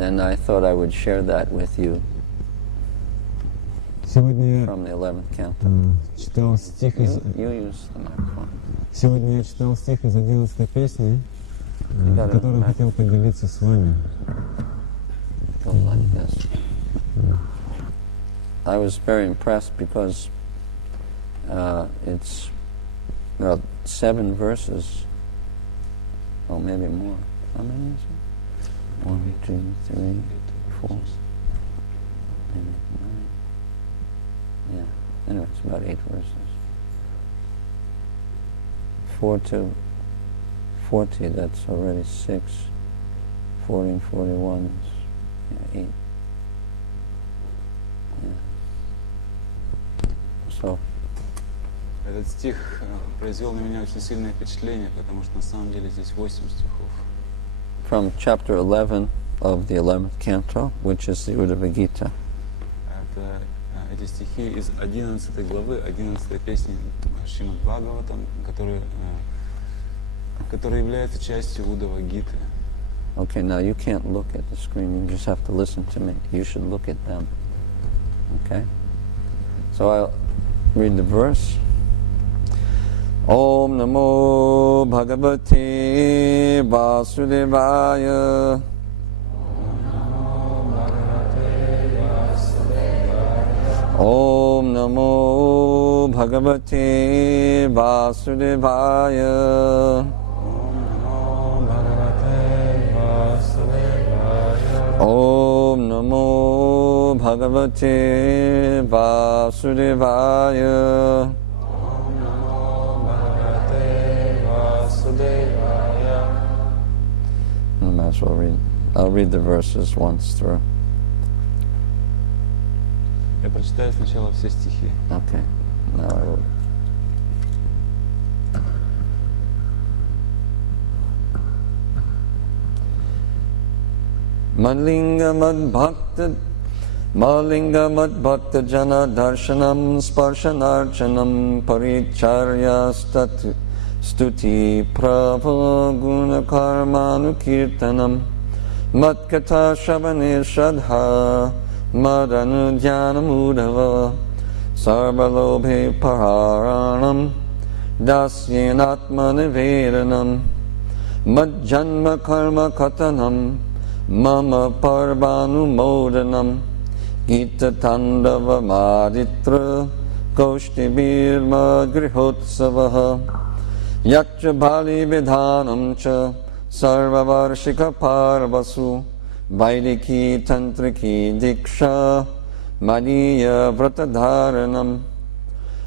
then I thought I would share that with you Сегодня from the 11th canto. читал стих из... You use the microphone. Сегодня я читал стих из 11-й песни, которым хотел поделиться с вами. Go like this. I was very impressed because it's 7 verses, or maybe more. How many is it? 1, 2, 3, 4, maybe 9. Yeah, anyway, it's about 8 verses. 4 to 40, that's already 6. 40 and 41 is 8. Yeah. So, Этот стих произвел на меня очень сильное впечатление, потому что на самом деле здесь 8 стихов. from chapter 11 of the 11th canto, which is the Uddhava Gita. Эти стихи из 11 главы, 11 песни Шримад Бхагаватам, которая является частью Уддхава Гиты. Okay, now you can't look at the screen, you just have to listen to me. You should look at them. Okay? So I'll read the verse. Om Namo Bhagavate Vasudevaya. Om Namo Bhagavate Vasudevaya. Om Namo Bhagavate Vasudevaya. I might as well read. I'll read the verses once through. Я прочитаю сначала все стихи. Okay. Now I will. Malinga mad bhakta jana darshanam sparshanarchanam paricharya stuti prabha guna karmanu kirtanam matkata shabane shadha madanu jnanam udhava sarvalobhe pararanam dasyenatma nivedanam madjanma karma katanam mama parvanu modanam gita tandava maditra koshti birma grihotsavaha yacha bali vidhanam cha sarvavarshika parvasu vaidiki tantriki diksha maniya vratadharanam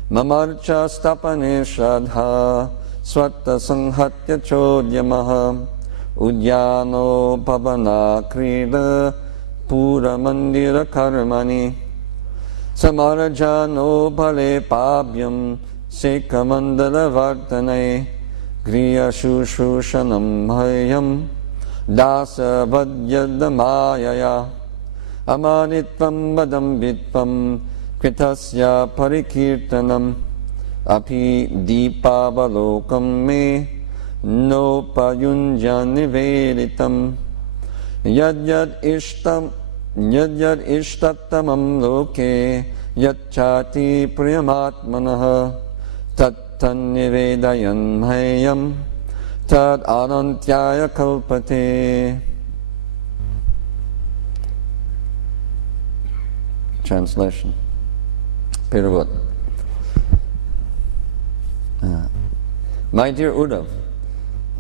mamarcha stapane shadha swatta sanghatya chodyamaha Udyano pavana krida pura mandira karmani samarajano bhale pabhyam sekamandala vartanai griya shushushanam hayam dasa vadyadamayaya amanitvam vadambitvam kritasya parikirtanam api deepavalokam me no payunjan niveditam yad ishtatamam loke yachati priyamatmanah tattan nivedayan hayam tad anantyaya kalpate. Translation. Piravad. My dear Uddhav,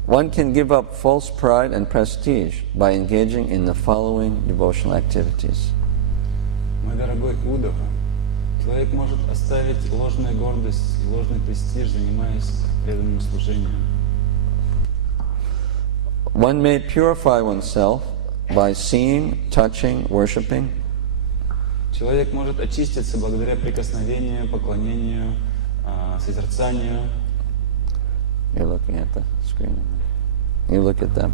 one can give up false pride and prestige by engaging in the following devotional activities. Мой дорогой Уддхава, человек может оставить ложную гордость и ложный престиж, занимаясь преданным служением. One may purify oneself by seeing, touching, worshipping. Человек может очиститься благодаря прикосновению, поклонению, созерцанию. You're looking at the screen. You look at them.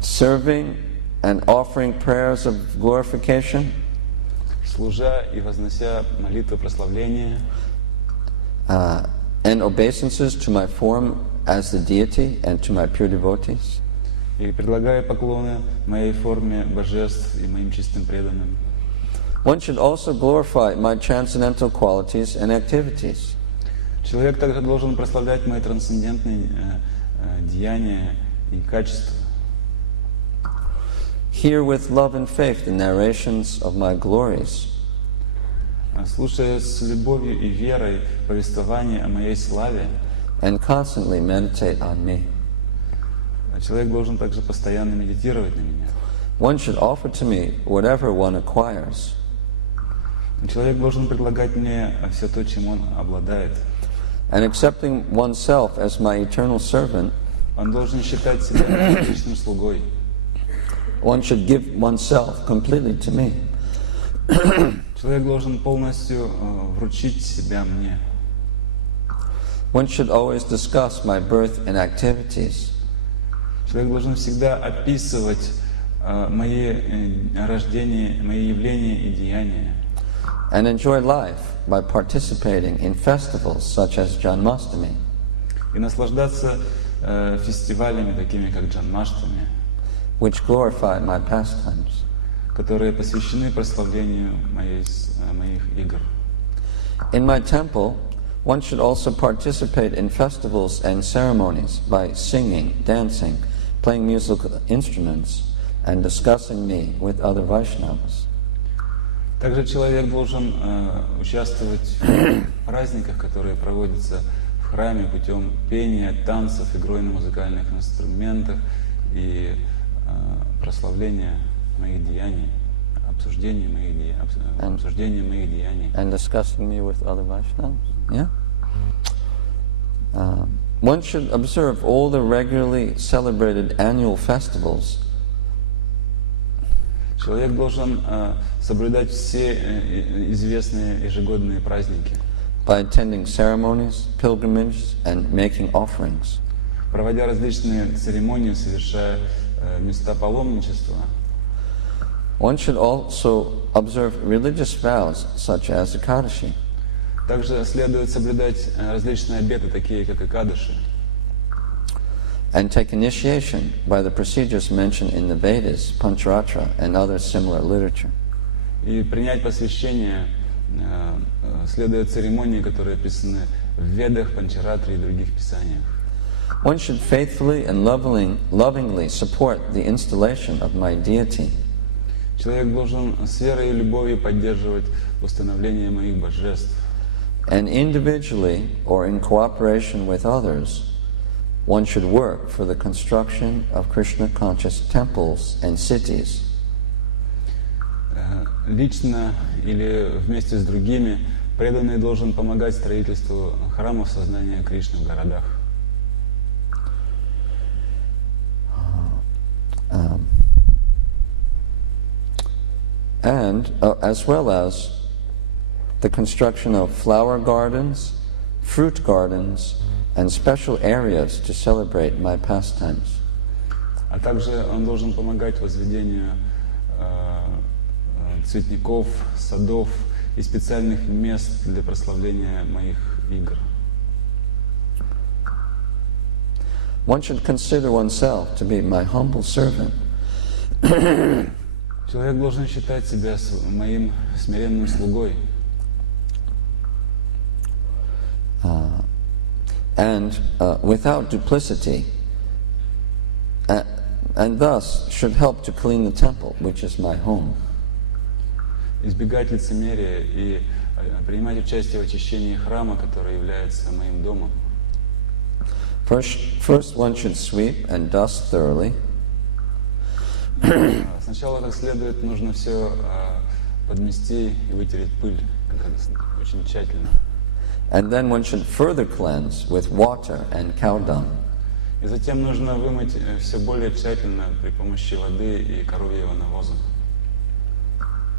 Serving and offering prayers of glorification. Служа и вознося молитвы прославления. And obeisances to my form as the deity and to my pure devotees. и предлагая поклоны моей форме божеств и моим чистым преданным. One should also glorify my transcendental qualities and activities. Человек также должен прославлять мои трансцендентные деяния и качества. Hear with love and faith the narrations of my glories. Слушая с любовью и верой повествование о моей славе, And constantly meditate on me. человек должен также постоянно медитировать на меня. One should offer to me whatever one acquires. Человек должен предлагать мне все то, чем он обладает. And accepting oneself as my eternal servant, Он должен считать себя личным слугой. one should give oneself completely to me. Человек должен полностью вручить себя мне. One should always discuss my birth and activities. Человек должен всегда описывать мои рождения, мои явления и деяния. And enjoy life by participating in festivals such as Janmashtami, И наслаждаться фестивалями, такими как Джанмаштами, which glorify my pastimes. которые посвящены прославлению моих игр. In my temple, one should also participate in festivals and ceremonies by singing, dancing, playing musical instruments, and discussing me with other Vaishnavas. Также человек должен участвовать в праздниках, которые проводятся в храме путем пения, танцев, игрой на музыкальных инструментах и прославления моих деяний, обсуждения моих деяний. And discussing me with other Vaishnavas. Yeah? One should observe all the regularly celebrated annual festivals. Человек должен соблюдать все известные ежегодные праздники, By attending ceremonies, pilgrimages, and making offerings. проводя различные церемонии, совершая места паломничества. One should also observe religious vows such as Ekadashi. Также следует соблюдать различные обеты, такие как Экадаши, And take initiation by the procedures mentioned in the Vedas, Pancharatra, and other similar literature. и принять посвящение, следуя церемонии, которые описаны в Ведах, Панчаратре и других писаниях. One should faithfully and lovingly support the installation of my deity. Человек должен с верой и любовью поддерживать установление моих божеств. And individually or in cooperation with others, one should work for the construction of Krishna-conscious temples and cities. Лично или вместе с другими преданный должен помогать строительству храмов сознания Кришны в городах. And as well as the construction of flower gardens, fruit gardens, and special areas to celebrate my pastimes. А также он должен помогать возведению цветников, садов и специальных мест для прославления моих игр. One should consider oneself to be my humble servant. Человек должен считать себя моим смиренным слугой. And without duplicity, and thus should help to clean the temple, which is my home. Избегать лицемерия и принимать участие в очищении храма, который является моим домом. First one should sweep and dust thoroughly. Сначала, как следует, нужно все подмести и вытереть пыль очень тщательно. And then one should further cleanse with water and cow dung. И затем нужно вымыть все более тщательно при помощи воды и коровьего навоза.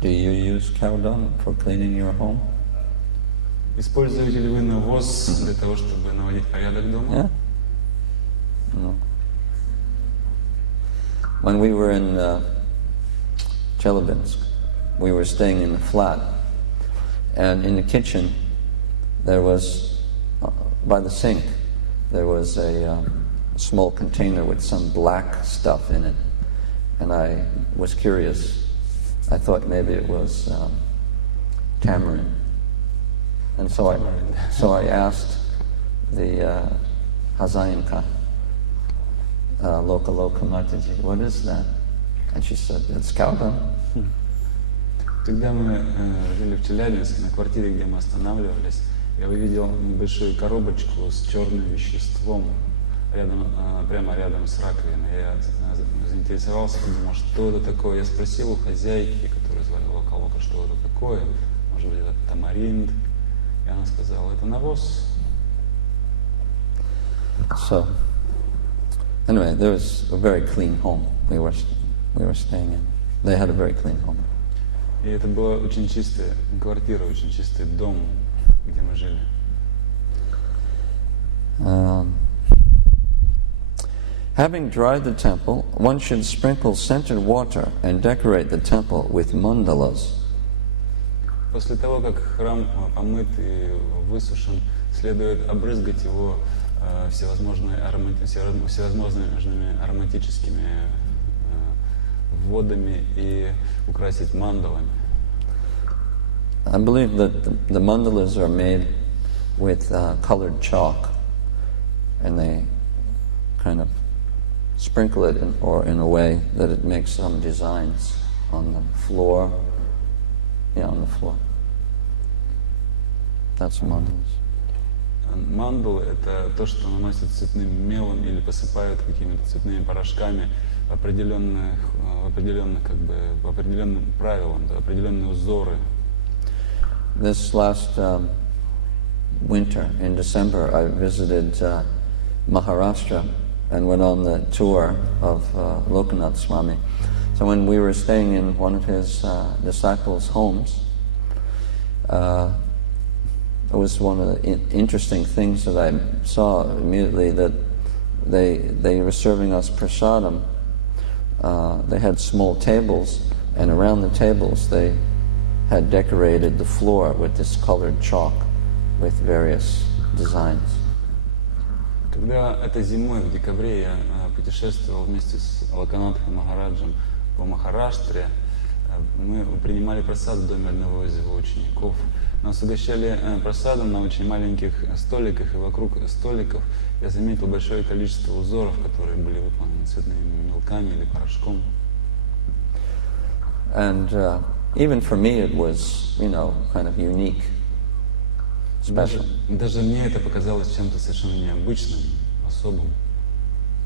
Do you use cow dung for cleaning your home? Используете ли вы навоз для того, чтобы наводить порядок дома? Yeah? No. When we were in Chelyabinsk, we were staying in a flat, and in the kitchen there was, by the sink, there was a small container with some black stuff in it, and I was curious. I thought maybe it was tamarind, and so I asked the Hazayanka, Loka Mataji, what is that? And she said, it's cow dung. Когда мы жили в Челябинске, на квартире, где мы останавливались, я увидел небольшую коробочку с черным веществом прямо рядом с раковиной. Я заинтересовался, подумал, что это такое. Я спросил у хозяйки, которая звали Лока, что это такое. Может быть, это тамаринд. И она сказала, это навоз. So, anyway, there was a very clean home we were staying in. They had a very clean home. И это была очень чистая квартира, очень чистый дом, где мы жили. Having dried the temple, one should sprinkle scented water and decorate the temple with mandalas. После того, как храм помыт и высушен, следует обрызгать его всевозможными ароматическими водами и украсить мандалами. I believe that the mandalas are made with colored chalk, and they kind of sprinkle it in a way that it makes some designs on the floor. Yeah, on the floor. That's mandalas. Мандалы — это то, что наносят цветным мелом или посыпают какими-то цветными порошками по определенным правилам, определенные узоры. This last winter, in December, I visited Maharashtra and went on the tour of Lokanath Swami. So when we were staying in one of his disciples' homes, it was one of the interesting things that I saw immediately, that they were serving us prasadam. They had small tables, and around the tables they had decorated the floor with this colored chalk with various designs. Когда этой зимой, в декабре, я путешествовал вместе с Локанатхом Махараджем по Махараштре, мы принимали просад в доме одного из его учеников. Нас угощали просадом на очень маленьких столиках, и вокруг столиков я заметил большое количество узоров, которые были выполнены цветными мелками или порошком. And even for me it was, kind of unique, special. Даже мне это показалось чем-то совершенно необычным, особым.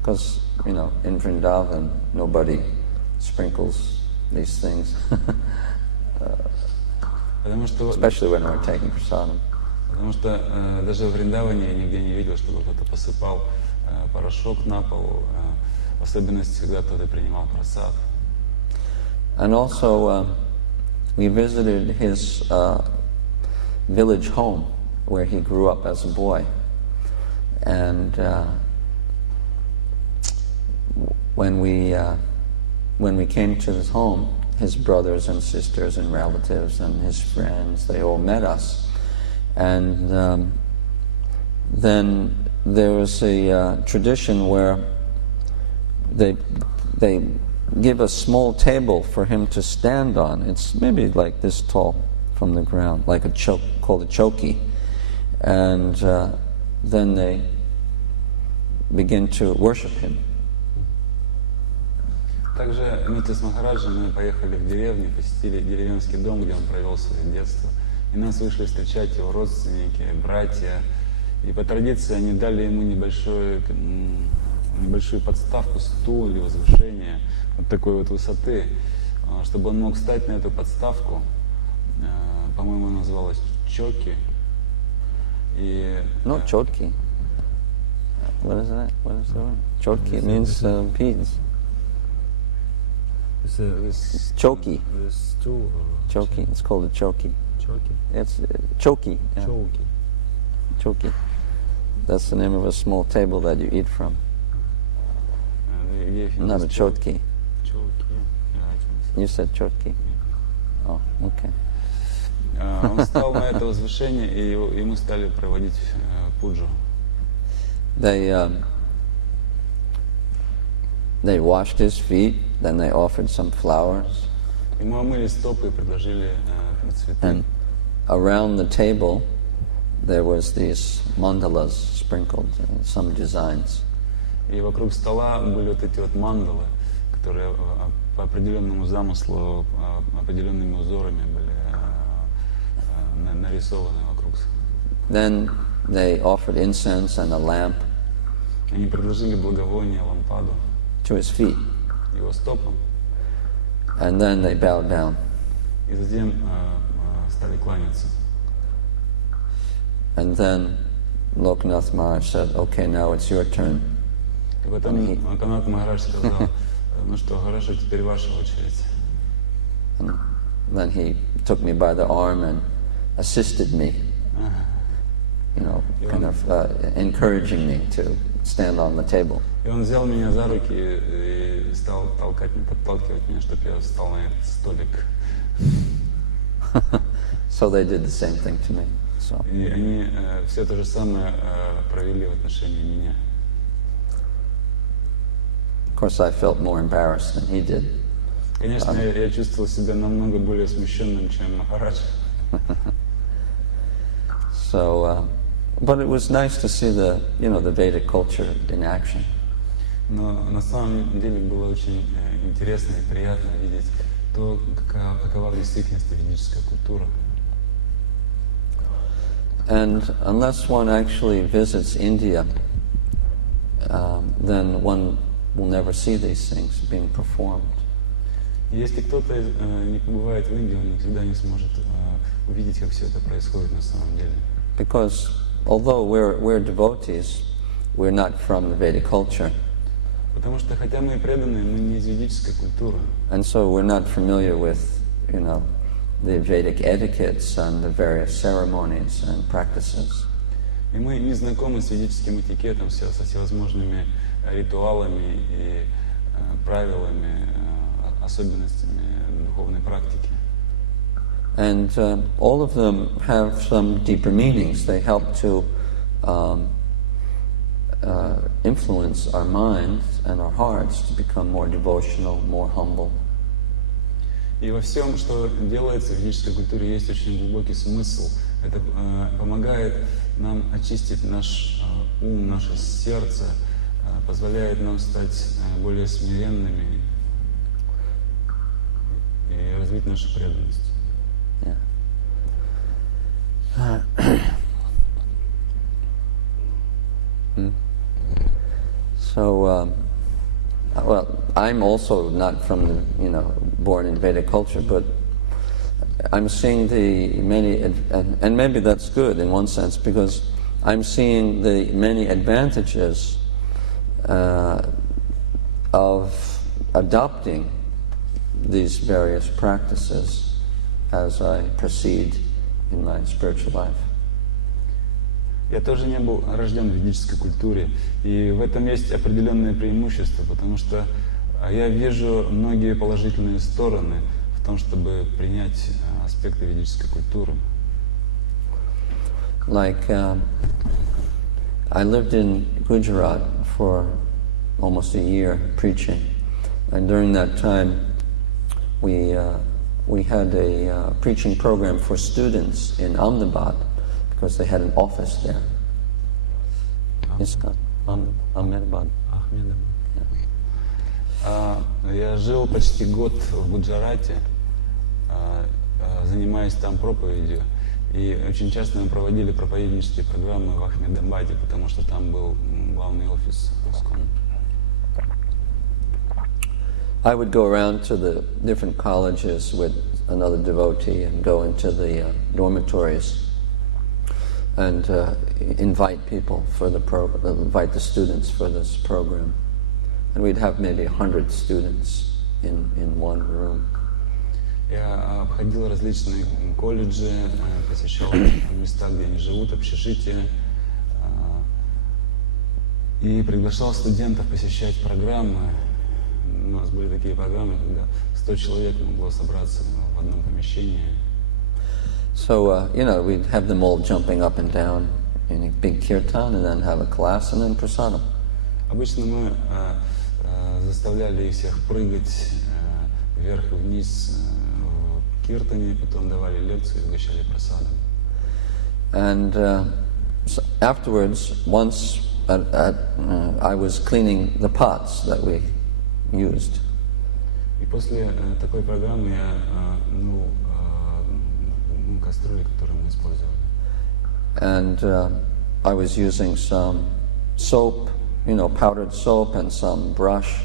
Because, in Vrindavan nobody sprinkles these things. Especially when we're taking prasadam. Потому что даже в Вриндаване я нигде не видел, чтобы кто-то посыпал порошок на пол, в особенности, когда кто-то принимал прасад. And also, we visited his village home where he grew up as a boy. And when we came to his home, his brothers and sisters and relatives and his friends, they all met us. And then there was a tradition where they give a small table for him to stand on. It's maybe like this tall from the ground, like called a choki. And then they begin to worship him. Также вместе с Махараджем мы поехали в деревню, посетили деревенский дом, где он провел свое детство. И нас вышли встречать его родственники, братья. И по традиции они дали ему небольшую подставку, стул или возвышение вот такой вот высоты, чтобы он мог встать на эту подставку. По-моему, она называлась чоки. No, chotki. What is that? What is the word? Chotki means beads. It's choki. Stool. Choki. It's called a choki. Choki. It's choki. Yeah. Choki. Choki. That's the name of a small table that you eat from. Not a chotki. You said chotki. Oh, okay. Он встал на это возвышение, и ему стали проводить пуджу. They they washed his feet, then they offered some flowers. И мы омыли стопы и предложили цветы. And around the table, there was these mandalas sprinkled, some designs. И вокруг стола были вот эти вот мандалы, которые по определенному замыслу, определенными узорами были нарисованы вокруг. Then they offered incense and a lamp Они предложили благовоние, лампаду to his feet, его стопам, and then they bowed down. и затем стали кланяться. And then Lokanath Maharaj said, "Okay, now it's your turn." И потом Локанат Махарадж сказал, ну что, хорошо, теперь ваша очередь. And then he took me by the arm and assisted me, kind of encouraging me to stand on the table. И он взял меня за руки и стал подталкивать меня, чтобы я встал на этот столик. So they did the same thing to me. So. И они все то же самое провели в отношении меня. Of course, I felt more embarrassed than he did. Конечно, я чувствовал себя намного более смущенным, чем Махарадж. So, but it was nice to see the Vedic culture in action. Но на самом деле было очень интересно и приятно видеть то, какова в действительности ведическая культура. And unless one actually visits India, then one will never see these things being performed. Если кто-то не побывает в Индии, он никогда не сможет увидеть, как все это происходит на самом деле. Because although we're devotees, we're not from the Vedic culture. Потому что, хотя мы и преданные, мы не из ведической культуры. And so we're not familiar with, the Vedic etiquettes and the various ceremonies and practices. И мы не знакомы с ведическим этикетом, со всевозможными ритуалами и правилами, особенностями духовной практики. And all of them have some deeper meanings. They help to influence our minds and our hearts to become more devotional, more humble. И во всем, что делается в ведической культуре, есть очень глубокий смысл. Это помогает нам очистить наш ум, наше сердце, позволяет нам стать более смиренными и развить нашу преданность. So, well, I'm also not from the, born in Vedic culture, but I'm seeing the many, and maybe that's good in one sense, because I'm seeing the many advantages of adopting these various practices as I proceed in my spiritual life. Я тоже не был рожден в ведической культуре, и в этом есть определенные преимущества, потому что я вижу многие положительные стороны в том, чтобы принять аспекты ведической культуры. Like, I lived in Gujarat for almost a year preaching, and during that time we had a preaching program for students in Ahmedabad, because they had an office there. Ahmedabad. Я жил почти год в Гуджарате, занимаясь там проповедью, и очень часто мы проводили проповеднические программы в Ахмедабаде, потому что там был главный офис Искон. I would go around to the different colleges with another devotee and go into the dormitories and invite people for invite the students for this program. And we'd have maybe 100 students in one room. Я обходил различные колледжи, посещал места, где они живут, общежития, и приглашал студентов посещать программы. У нас были такие программы, когда 100 человек могло собраться в одном помещении. So, we'd have them all jumping up and down in a big kirtan, and then have a class, and then prasadam. Обычно мы заставляли их всех прыгать вверх и вниз в киртане, потом давали лекцию и угощали просадом. And so afterwards, once I was cleaning the pots that we used. И после такой программы я мыл кастрюли, которые мы использовали. And I was using some soap, powdered soap, and some brush,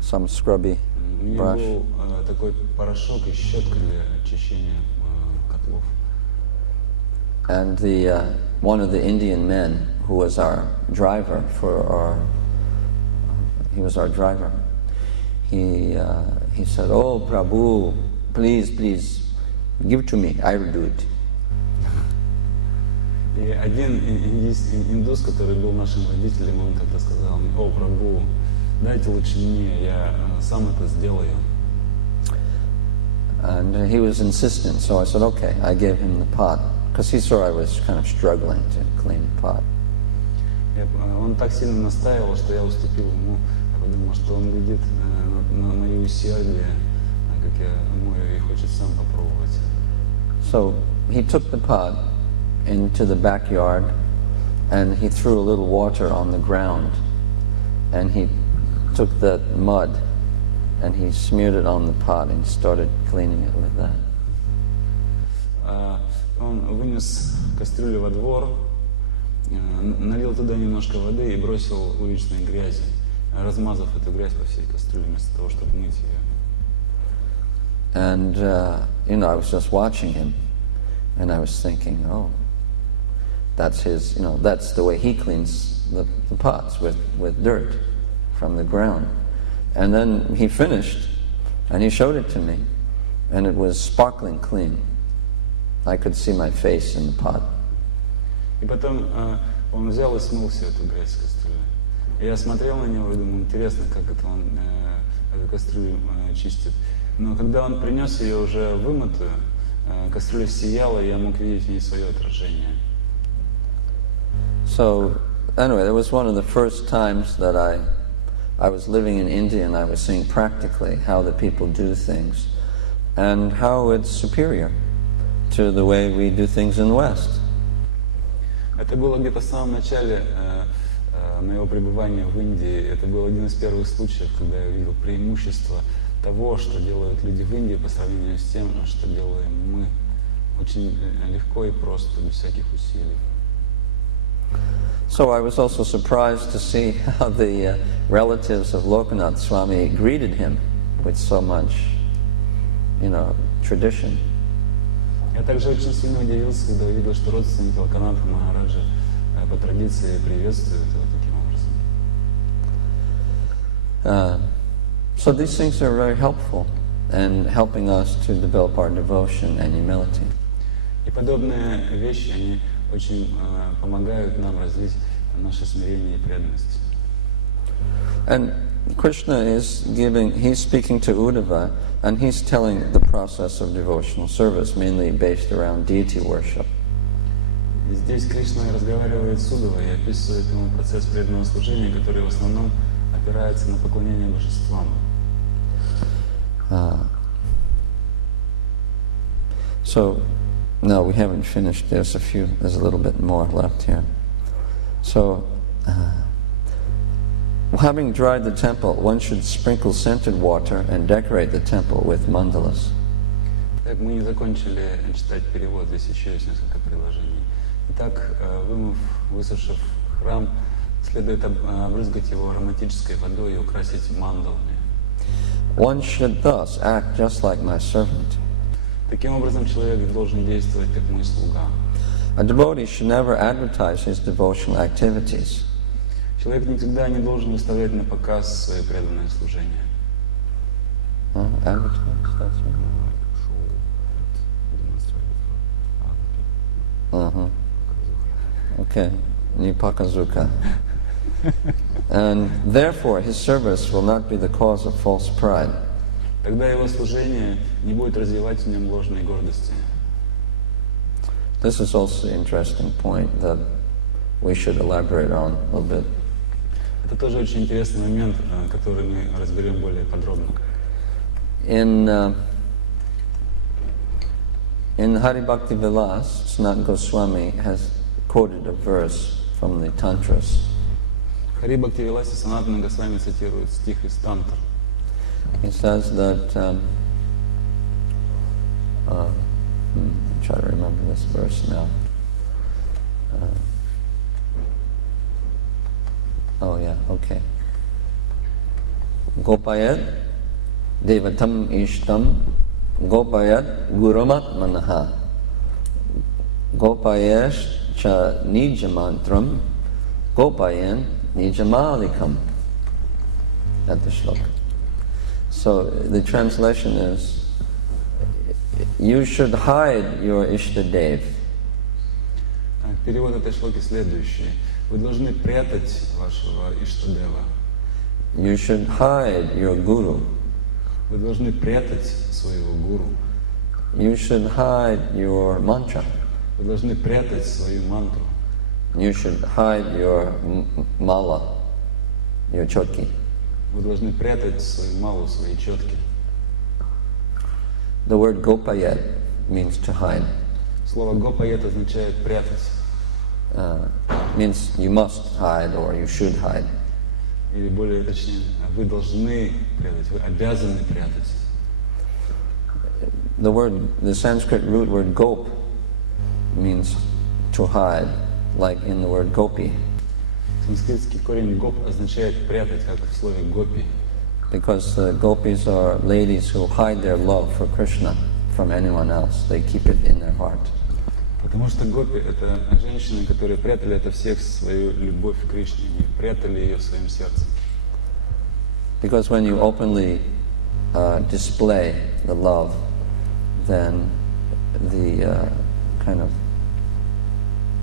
some scrubby У меня brush. был такой порошок и щетка для очищения котлов. And one of the Indian men who was our driver he was our driver. He said, "Oh, Prabhu, please, give to me. I will do it." И один индус, который был нашим водителем, он как-то сказал мне: "О, Прабху, дайте лучше мне, я сам это сделаю." And he was insistent, so I said, "Okay." I gave him the pot because he saw I was kind of struggling to clean the pot. Он так сильно настаивал, что я уступил ему. Я подумал, что он глядит на мое усердие, как я мою, и хочет сам попробовать. So he took the pot into the backyard, and he threw a little water on the ground, and he took that mud, and he smeared it on the pot and started cleaning it with that. Он вынес кастрюлю во двор, налил туда немножко воды и бросил уличной грязи, размазав эту грязь по всей кастрюле вместо того, чтобы мыть ее. And I was just watching him, and I was thinking, oh, that's his, that's the way he cleans the pots, with dirt from the ground. And then he finished, and he showed it to me, and it was sparkling clean. I could see my face in the pot. И потом он взял и смыл всю эту грязь с кастрюли. И я смотрел на него и думал, интересно, как это он эту кастрюлю чистит. Но когда он принес ее уже вымытую, кастрюля сияла, и я мог видеть в ней свое отражение. So, anyway, it was one of the first times that I was living in India, and I was seeing practically how the people do things and how it's superior to the way we do things in the West. Это было где-то в самом начале моего пребывания в Индии. Это был один из первых случаев, когда я увидел преимущество того, что делают люди в Индии по сравнению с тем, что делаем мы. Очень легко и просто, без всяких усилий. So I was also surprised to see how the relatives of Lokanath Swami greeted him with so much, tradition. Я также очень сильно удивился, когда увидел, что родственники Локанатха Махараджа по традиции приветствуют его таким образом. So these things are very helpful in helping us to develop our devotion and humility. И подобные вещи, они очень помогают нам развить наше смирение и преданность. And Krishna he's speaking to Uddhava, and he's telling the process of devotional service, mainly based around deity worship. И здесь Кришна разговаривает с Уддавой и описывает ему процесс преданного служения, который в основном опирается на поклонение божествам. So, no, we haven't finished. There's a little bit more left here. So, having dried the temple, one should sprinkle scented water and decorate the temple with mandalas. Так, мы не закончили читать перевод, здесь еще есть несколько предложений. Итак, высушив храм, следует обрызгать его ароматической водой и украсить мандалами. One should thus act just like my servant. Таким образом, человек должен действовать как мой слуга. A devotee should never advertise his devotional activities. Человек никогда не должен выставлять на показ свое преданное служение. Advertise, that's right. Okay, ni pokazuka. And therefore his service will not be the cause of false pride. Тогда его служение не будет развивать в нем ложной гордости. This is also an interesting point that we should elaborate on a little bit. Это тоже очень интересный момент, который мы разберем более подробно. In Hari Bhakti Vilas, Sanatana Goswami has quoted a verse from the Tantras. В Хари Бхакти Виласе Санатана Госвами цитирует стих из Тантр. He says that, try to remember this verse now. Okay. Gopayat devatam ishtam gopayat gurumatmanaha gopayash cha nijamantram gopayan nijamalikam. At the shloka. So the translation is, you should hide your Ishtadev. Перевод этой шлоки следующий. Вы должны прятать вашего Иштадева. You should hide your Guru. Вы должны прятать своего гуру. You should hide your mantra. Вы должны прятать свою мантру. You should hide your mala, your chotki. Вы должны прятать свою малу, свои четки. The word gopayat means to hide. Слово гопаят означает прятать. Means you must hide or you should hide. Или более точнее, вы должны прятать, вы обязаны прятать. The Sanskrit root word gop means to hide, like in the word gopi. Санскритский корень гоп означает прятать, как в слове гопи. Because the gopis are ladies who hide their love for Krishna from anyone else. They keep it in their heart. Потому что гопи — это женщины, которые прятали ото всех свою любовь к Кришне, и прятали ее в своем сердце. Because when you openly display the love, then the kind of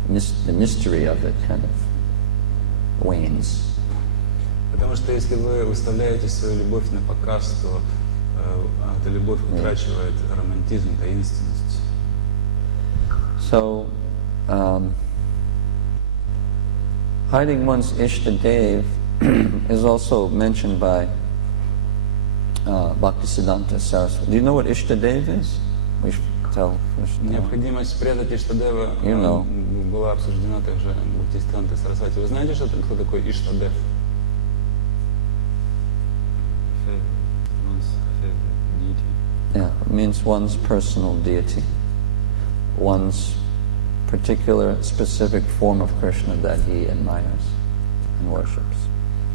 the mystery of it kind of wanes. Потому что если вы выставляете свою любовь на показ, то эта любовь утрачивает романтизм, таинственность. So, hiding one's Ishtadev is also mentioned by Bhaktisiddhanta Saraswati. Do you know what Ishtadev is? We should tell first. Необходимость спрятать Иштадева была обсуждена также Бхактисиддхантой Сарасвати. Вы знаете, кто такой Иштадев? Yeah, it means one's personal deity, one's particular specific form of Krishna that he admires and worships.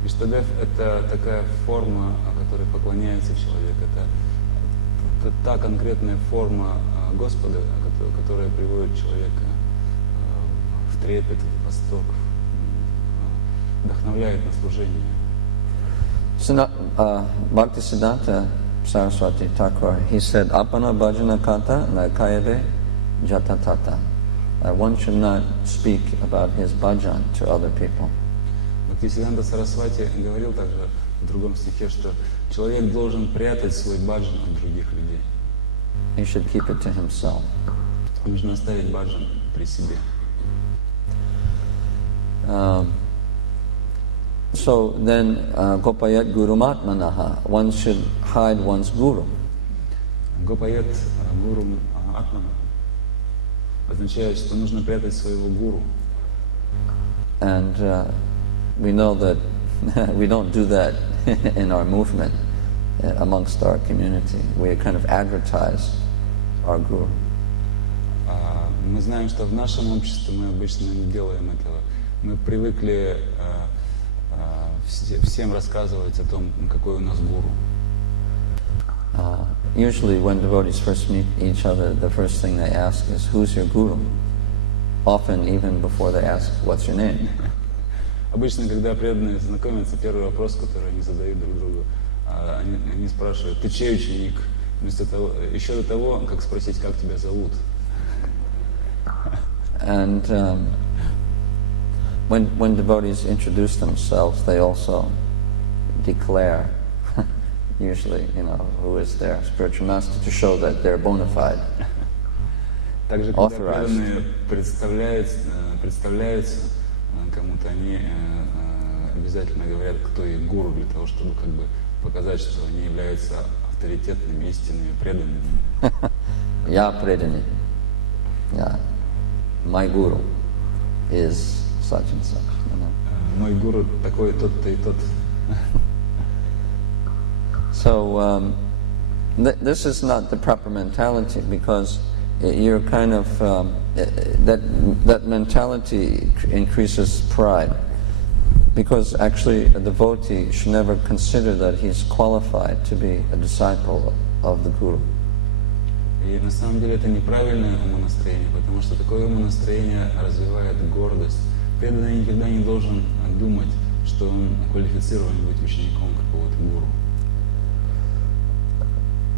Иштадев — это такая форма, которой поклоняется человек. Это та конкретная форма Господа, которая приводит человека в трепет, в восторг, вдохновляет на служение. Bhaktisiddhanta Saraswati Thakur, he said, Apana bhajana kata nakayave jatatata. One should not speak about his bhajan to other people. Бхактисиддханта Сарасвати говорил также в другом стихе, что человек должен прятать свой баджан от других людей. He should keep it to himself. Нужно оставить баджан при себе. So then, Gopayat Gurumatmanaha, one should hide one's guru. Гопаят гуру Атмана означает, что нужно прятать своего гуру. And we know that we don't do that in our movement, amongst our community. We kind of advertise our guru. Мы знаем, что в нашем обществе мы обычно не делаем этого. Мы привыкли всем рассказывать о том, какой у нас гуру. Usually when devotees first meet each other, the first thing they ask is, who's your guru? Often even before they ask, what's your name? Обычно, когда преданные знакомятся, первый вопрос, который они задают друг другу, они спрашивают, ты чей ученик? Вместо того, еще до того, как спросить, как тебя зовут. And when devotees introduce themselves, they also declare, usually, who is their spiritual master, to show that they're bona fide, Также, когда преданные представляются кому-то, они обязательно говорят, кто их гуру, для того, чтобы как бы показать, что они являются авторитетными, истинными, преданными. Я преданный. Yeah. My guru is such and such. You know? Мой гуру такой, тот-то и тот. So this is not the proper mentality, because you're kind of that mentality increases pride, because actually a devotee should never consider that he's qualified to be a disciple of the guru. И на самом деле это неправильное умонастроение, потому что такое умонастроение развивает гордость. Преданный никогда не должен думать, что он квалифицирован быть учеником какого-то гуру.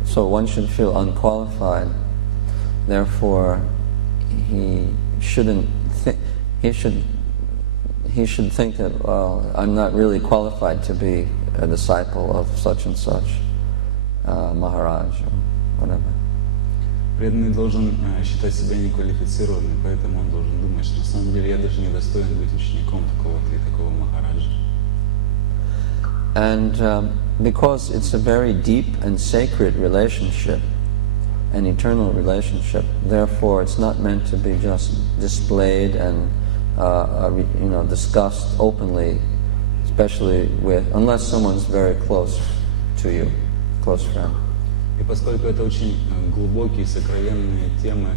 So one should feel unqualified. Therefore, he should think that, well, I'm not really qualified to be a disciple of such and such Maharaj or whatever. Преданный должен считать себя неквалифицированным, поэтому он должен думать, что на самом деле я даже не достоин быть учеником такого-то и такого Махараджа. And because it's a very deep and sacred relationship, an eternal relationship, therefore it's not meant to be just displayed and discussed openly, especially unless someone's very close to you, close friend. И поскольку это очень глубокие, сокровенные темы,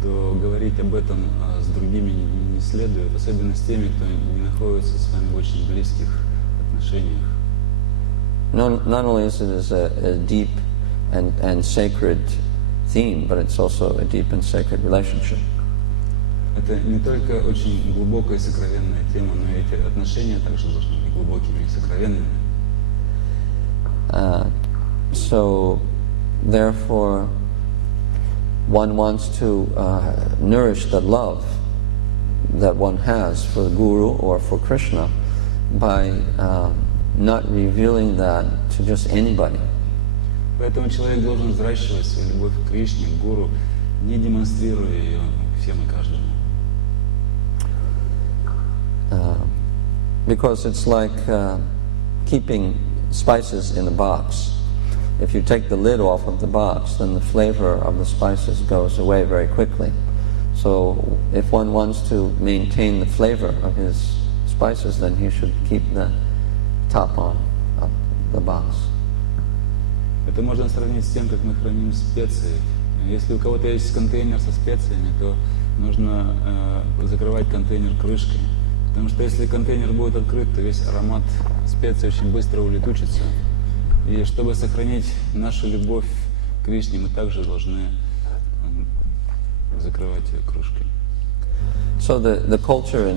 то говорить об этом с другими не следует, особенно с теми, кто не находится с вами в очень близких отношениях. Not only is it a deep and sacred theme, but it's also a deep and sacred relationship. Это не только очень глубокая и сокровенная тема, но и эти отношения также должны быть глубокими и сокровенными. So, therefore, one wants to nourish the love that one has for the Guru or for Krishna by not revealing that to just anybody. Поэтому человек должен взращивать свою любовь к Кришне, к Гуру, не демонстрируя ее всем и каждому. Because it's like keeping spices in a box. If you take the lid off of the box, then the flavor of the spices goes away very quickly. So if one wants to maintain the flavor of his spices, then he should keep the top on of the box. Это можно сравнить с тем, как мы храним специи. Если у кого-то есть контейнер со специями, то нужно закрывать контейнер крышкой. Потому что если контейнер будет открыт, то весь аромат специй очень быстро улетучится. И чтобы сохранить нашу любовь к Кришне, мы также должны закрывать ее крышкой. So the culture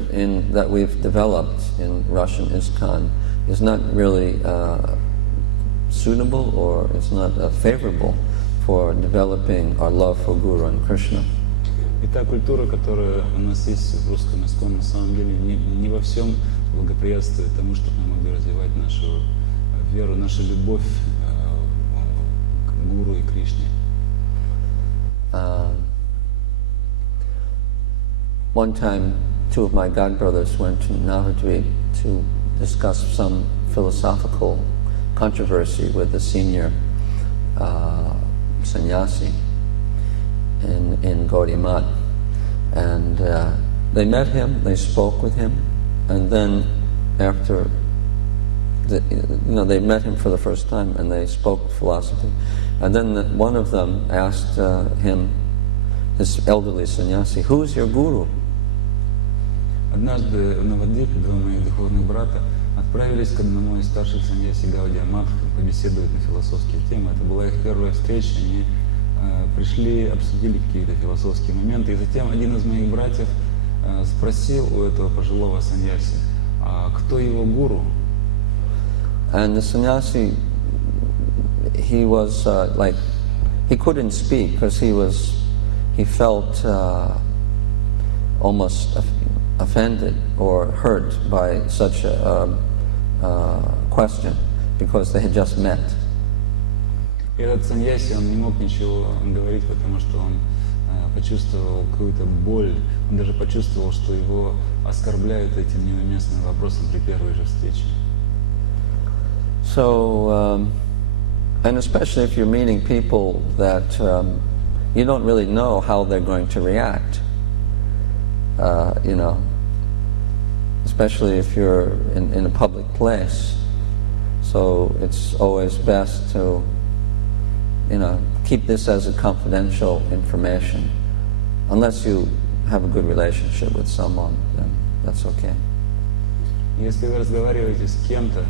that we've developed in Russian ISKCON is not really suitable, or it's not favorable for developing our love for Guru and Krishna. И та культура, которая у нас есть в русском ISKCON, на самом деле не во всем благоприятствует тому, чтобы мы могли развивать нашу веру, нашу любовь к Гуру и Кришне. One time, two of my godbrothers went to Navadvip to discuss some philosophical controversy with the senior sannyasi in Gaudiya Math. And they met him, they spoke with him, and then after they met him for the first time and they spoke philosophy. And then one of them asked him, this elderly sannyasi, who's your guru? Однажды в Навадвипе два моих духовных брата отправились к одному из старших саньяси Гаудия Матх побеседовать на философские темы. Это была их первая встреча, они пришли, обсудили какие-то философские моменты, и затем один из моих братьев спросил у этого пожилого саньяси, а кто его гуру? And the sannyasi, he was he couldn't speak because he felt almost offended or hurt by such a question, because they had just met. И этот саньяси, он не мог ничего говорить, потому что он почувствовал какую-то боль, он даже почувствовал, что его оскорбляют этим неуместным вопросом при первой же встрече. So, and especially if you're meeting people that you don't really know how they're going to react, you know, especially if you're in a public place. So it's always best to, you know, keep this as a confidential information. Unless you have a good relationship with someone, then that's okay. Если вы разговариваете с кем-то,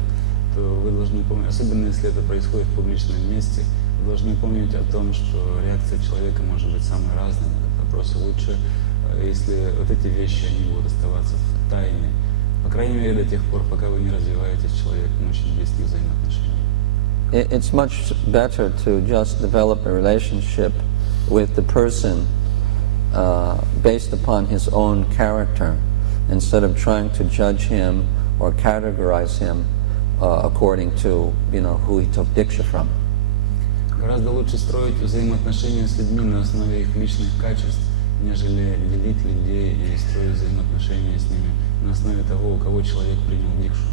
то вы должны помнить, особенно если это происходит в публичном месте, вы должны помнить о том, что реакция человека может быть самой разной на этот вопрос. Лучше, если вот эти вещи, они будут оставаться в тайне, по крайней мере, до тех пор, пока вы не развиваетесь с человеком очень близких взаимоотношений. It's much better to just develop a relationship with the person based upon his own character, instead of trying to judge him or categorize him according to, you know, who he took diksha from. Гораздо лучше строить взаимоотношения с людьми на основе их личных качеств, нежели делить людей и строить взаимоотношения с ними на основе того, у кого человек принял дикшу.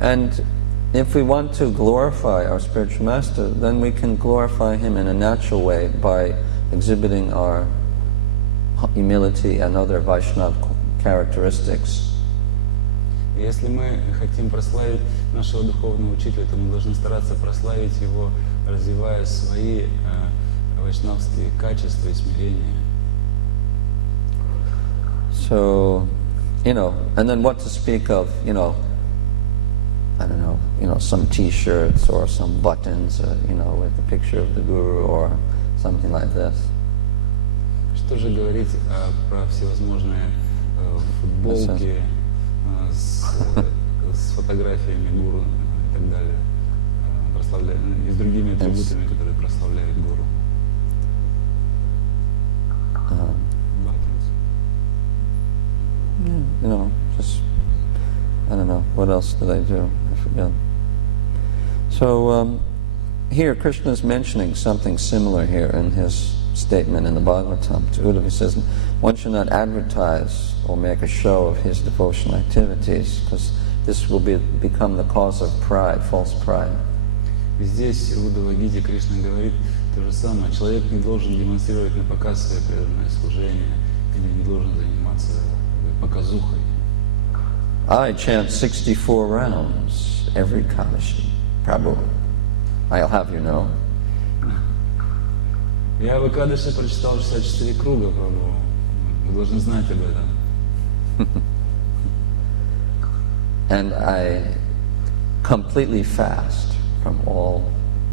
And if we want to glorify our spiritual master, then we can glorify him in a natural way by exhibiting our humility and other Vaishnava characteristics. Если мы хотим прославить нашего духовного учителя, то мы должны стараться прославить его, развивая свои вайшнавские качества и смирения. So, you know, and then what to speak of, you know, I don't know, you know, some T-shirts or some buttons, you know, with a picture of the Guru or something like this. Что же говорить про всевозможные футболки с фотографиями гуру и так далее, и с другими атрибутами, которые прославляют гуру. You know, just, I don't know, what else did I do? I forget. So here Krishna is mentioning something similar here in his statement in the Bhagavatam to Uddhava. He says, one should not advertise or make a show of his devotional activities, because this will become the cause of pride, false pride. И здесь в Бхагавад-гите Кришна говорит то же самое. Человек не должен демонстрировать на показ свое преданное служение, или не должен заниматься показухой. I chant 64 rounds every Kadashi, Prabhu. I'll have you know. Я в Экадаши прочитал 64 круга, Прабху. Вы должны знать об этом. And I completely fast from all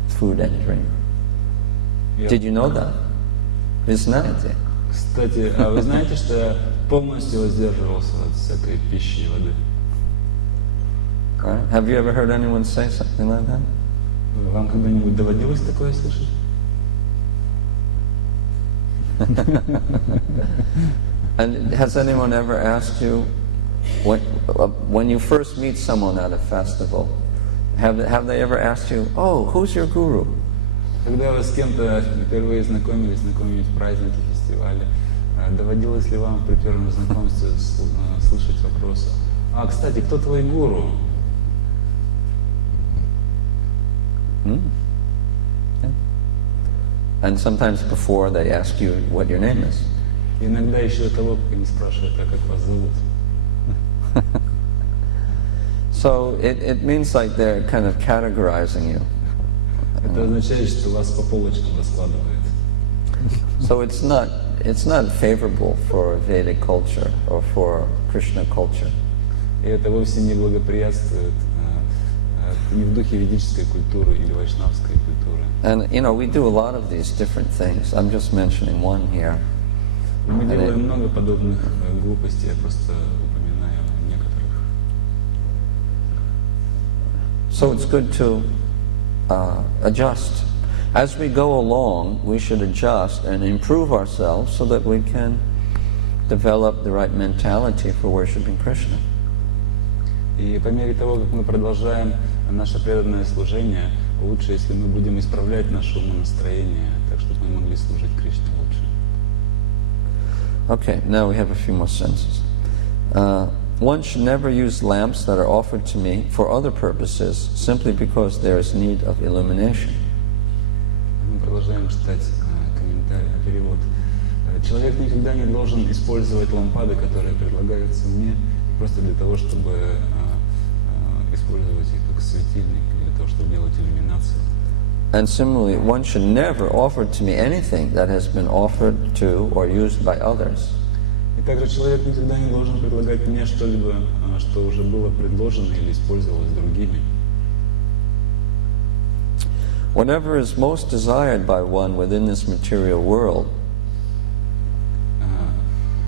food and drink. Did you know that? Вы знаете? Кстати, а вы знаете, что я полностью воздерживался от всякой пищи и воды? Right? Have you ever heard anyone say something like that? Вам когда-нибудь доводилось такое слышать? And has anyone ever asked you, when you first meet someone at a festival, have they ever asked you, oh, who's your guru? Когда вы с кем-то впервые знакомились в празднике, фестивале, доводилось ли вам при первом знакомстве слышать вопросы: а, кстати, кто твой гуру? And sometimes before they ask you what your name is. Иногда еще до того, как они спрашивают, а как вас зовут. So it means like they're kind of categorizing you. Это означает, что вас по полочкам раскладывают. So it's not favorable for Vedic culture or for Krishna culture. И это вовсе не благоприятствует не в духе ведической культуры или вайшнавской культуры. And you know, we do a lot of these different things. I'm just mentioning one here. Мы делаем много подобных глупостей, я просто упоминаю некоторых. So it's good to adjust. As we go along, we should adjust and improve ourselves so that we can develop the right mentality for worshiping Krishna. И по мере того, как мы продолжаем наше преданное служение, лучше, если мы будем исправлять наше умонастроение, так чтобы мы могли служить Кришне лучше. Okay, now we have a few more sentences. one should never use lamps that are offered to me for other purposes, simply because there is need of illumination. Мы продолжаем читать комментарий, перевод. Человек никогда не должен использовать лампады, которые предлагаются мне, просто для того, чтобы использовать их как светильник, для того, чтобы делать иллюминацию. And similarly, one should never offer to me anything that has been offered to or used by others. И также человек никогда не должен предлагать мне что-либо, что уже было предложено или использовалось другими. Whatever is most desired by one within this material world,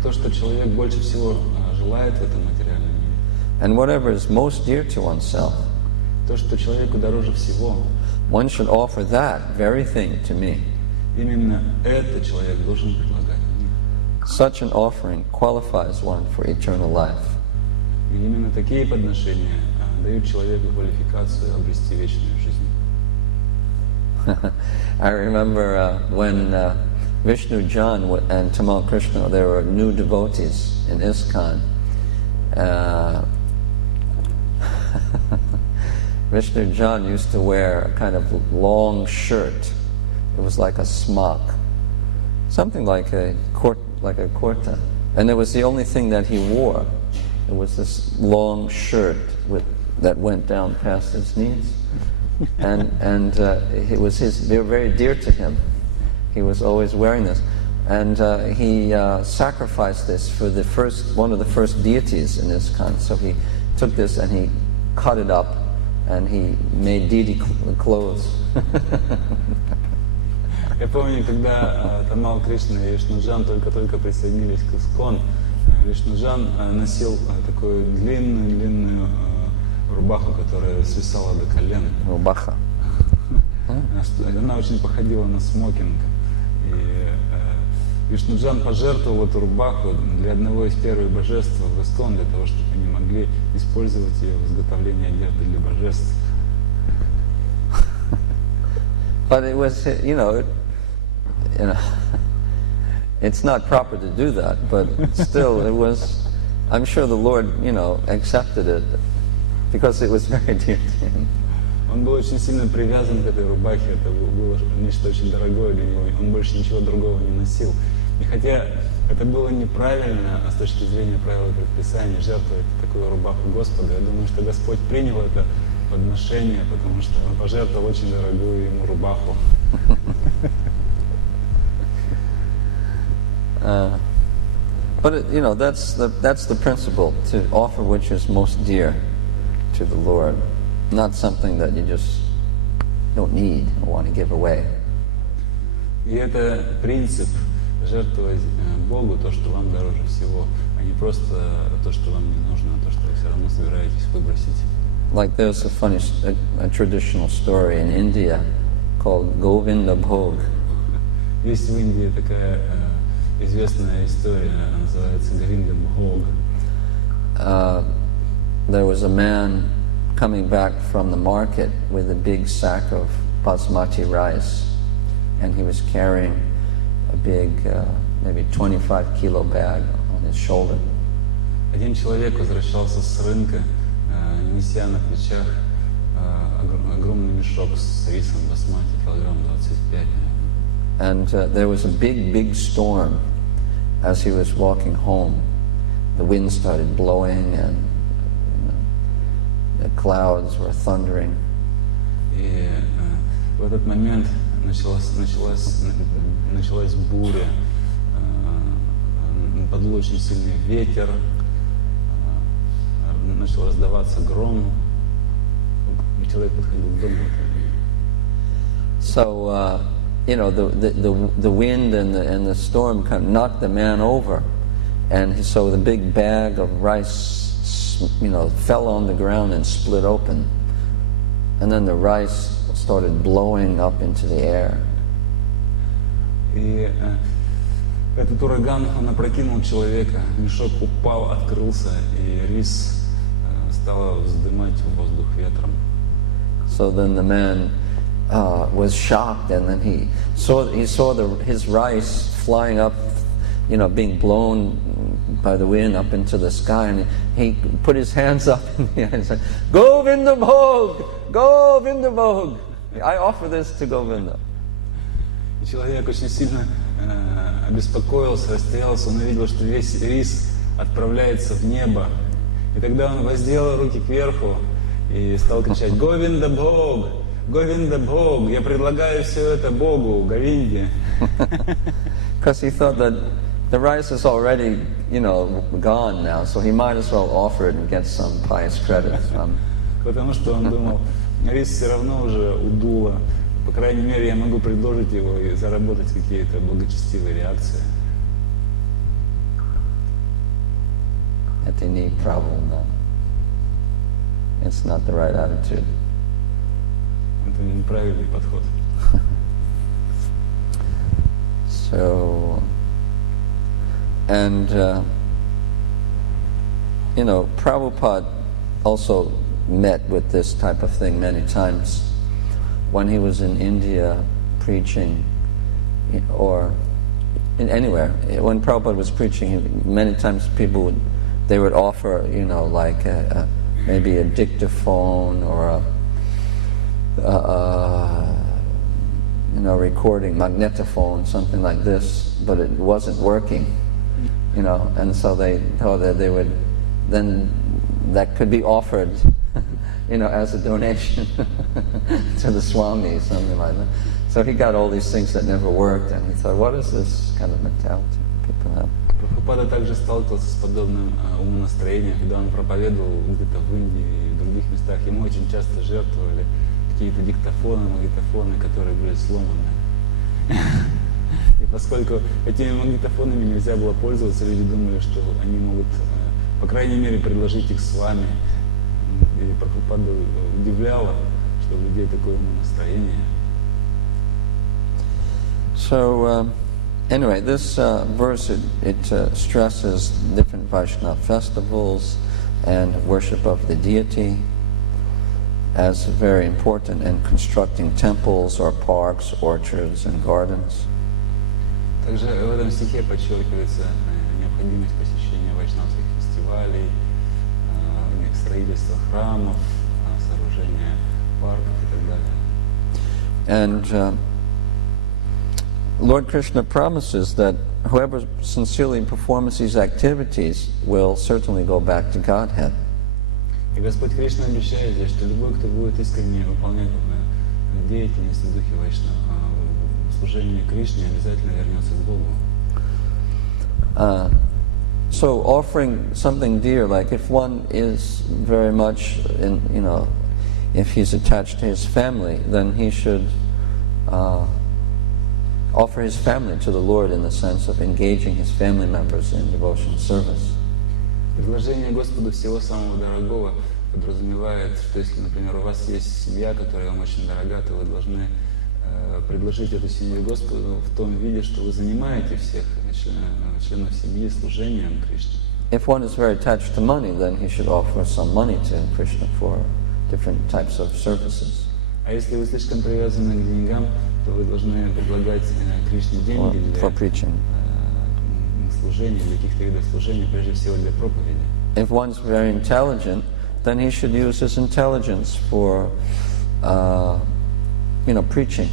То, что человек больше всего желает в этом материальном мире, and whatever is most dear to oneself, то, что человеку дороже всего, one should offer that very thing to me. именно это человек должен предлагать мне. Such an offering qualifies one for eternal life. И именно такие подношения дают человеку квалификацию обрести вечную жизнь. I remember when Vishnu Jan and Tamal Krishna, they were new devotees in ISKCON. Vishnu Jan used to wear a kind of long shirt. It was like a smock, something like a kurta, and it was the only thing that he wore. It was this long shirt that went down past his knees, and it was his. They were very dear to him. He was always wearing this, and he sacrificed this for one of the first deities in ISKCON. So he took this and he cut it up, and he made deity clothes. Я помню, когда Тамал Кришна и Вишнуджан только присоединились к ИСККОН, Вишнуджан носил такую длинную рубаху, которая свисала до колен. Рубаха. Она очень походила на смокинг. И Вишнуджан пожертвовал эту рубаху для одного из первых божеств в ИСККОН, для того, чтобы они могли использовать ее в изготовлении одежды для божеств. But it was, it's not proper to do that, but still it was, I'm sure the Lord, accepted it because it was very dear to him. Он был очень сильно привязан к этой рубахе, это было нечто очень дорогое для него, он больше ничего другого не носил. И хотя это было неправильно, с точки зрения правил и предписаний, жертвовать такую рубаху Господу, я думаю, что Господь принял это подношение, потому что он пожертвовал очень дорогую ему рубаху. But that's the principle, to offer which is most dear to the Lord, not something that you just don't need or want to give away. И это принцип жертвовать Богу то, что вам дороже всего, а не просто то, что вам не нужно, а то, что вы все равно собираетесь выбросить. Like there's a traditional story in India called Govinda Bhog. Есть в Индии такая известная история, называется Говинда Бхог. There was a man coming back from the market with a big sack of basmati rice, and he was carrying a big, maybe 25-kilo bag on his shoulder. Один человек возвращался с рынка, неся на плечах огромный мешок с рисом басмати, килограмм 25. And there was a big storm as he was walking home. The wind started blowing and the clouds were thundering. И в этот момент началась буря, подул очень сильный ветер, начал раздаваться гром, и человек подходил к дому. So, the wind and the storm kind of knocked the man over, and so the big bag of rice, fell on the ground and split open, and then the rice started blowing up into the air. И этот ураган, он опрокинул человека, мешок упал, открылся, и рис стало вздымать в воздух ветром. So then the man was shocked, and then he saw his rice flying up, being blown by the wind up into the sky, and he put his hands up in the air and said, Govinda Bhog! Govinda Bhog! I offer this to Govinda. И человек очень сильно обеспокоился, растерялся, он увидел, что весь рис отправляется в небо. И тогда он воздел руки кверху и стал кричать: «Говинда Бог! Говинда Бог! Я предлагаю все это Богу, Говинде!» Because he thought that the rice is already, gone now, so he might as well offer it and get some pious credit from. Потому что он думал, рис все равно уже удуло. По крайней мере, я могу предложить его и заработать какие-то благочестивые реакции. Это не правильно. It's not the right attitude. Это неправильный подход. So, and Prabhupada also met with this type of thing many times. When he was in India preaching, or anywhere, when Prabhupada was preaching, many times people would offer, like maybe a dictaphone or a recording, magnetophone, something like this, but it wasn't working, and so they thought that then that could be offered, as a donation to the Swami, something like that. So he got all these things that never worked, and he thought, what is this kind of mentality people have? Прабхупада также сталкивался с подобным умонастроением, когда он проповедовал где-то в Индии и в других местах. Ему очень часто жертвовали какие-то диктофоны, магнитофоны, которые были сломаны. И поскольку этими магнитофонами нельзя было пользоваться, люди думали, что они могут, по крайней мере, предложить их с вами. И Прабхупаду удивляло, что у людей такое умонастроение. So, anyway, this verse, it stresses different Vaishnava festivals and worship of the deity as very important in constructing temples or parks, orchards and gardens. Также в этом стихе подчеркивается необходимость посещения вайшнавских фестивалей, строительства храмов, сооружения парков и так далее. And Lord Krishna promises that whoever sincerely performs these activities will certainly go back to Godhead. И Господь Кришна обещает здесь, что любой, кто будет искренне выполнять деятельность в духе Вайшнава, в служении Кришне, обязательно вернется к Богу. So offering something dear, like if one is very much in, if he's attached to his family, then he should offer his family to the Lord in the sense of engaging his family members in devotional service. Предложение Господу всего самого дорогого подразумевает, что если, например, у вас есть семья, которая вам очень дорога, то вы должны предложить эту семью Господу в том виде, что вы занимаете всех членов семьи служением Кришне. If one is very attached to money, then he should offer some money to Krishna for different types of services. А если вы слишком привязаны к деньгам, то вы должны предлагать Кришне деньги для служения, для каких-то видов служения, прежде всего для проповеди. If one's very intelligent, then he should use his intelligence for, preaching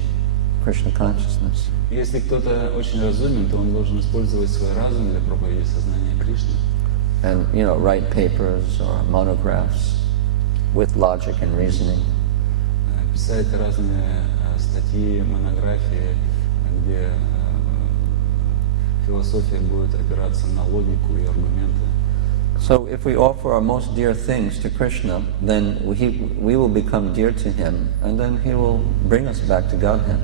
Krishna consciousness. Если кто-то очень разумен, то он должен использовать свой разум для проповеди сознания Кришны. And, write papers or monographs with logic and reasoning. Писать разные статьи, монографии, где философия будет опираться на логику и аргументы. So if we offer our most dear things to Krishna, then we will become dear to him, and then he will bring us back to Godhead.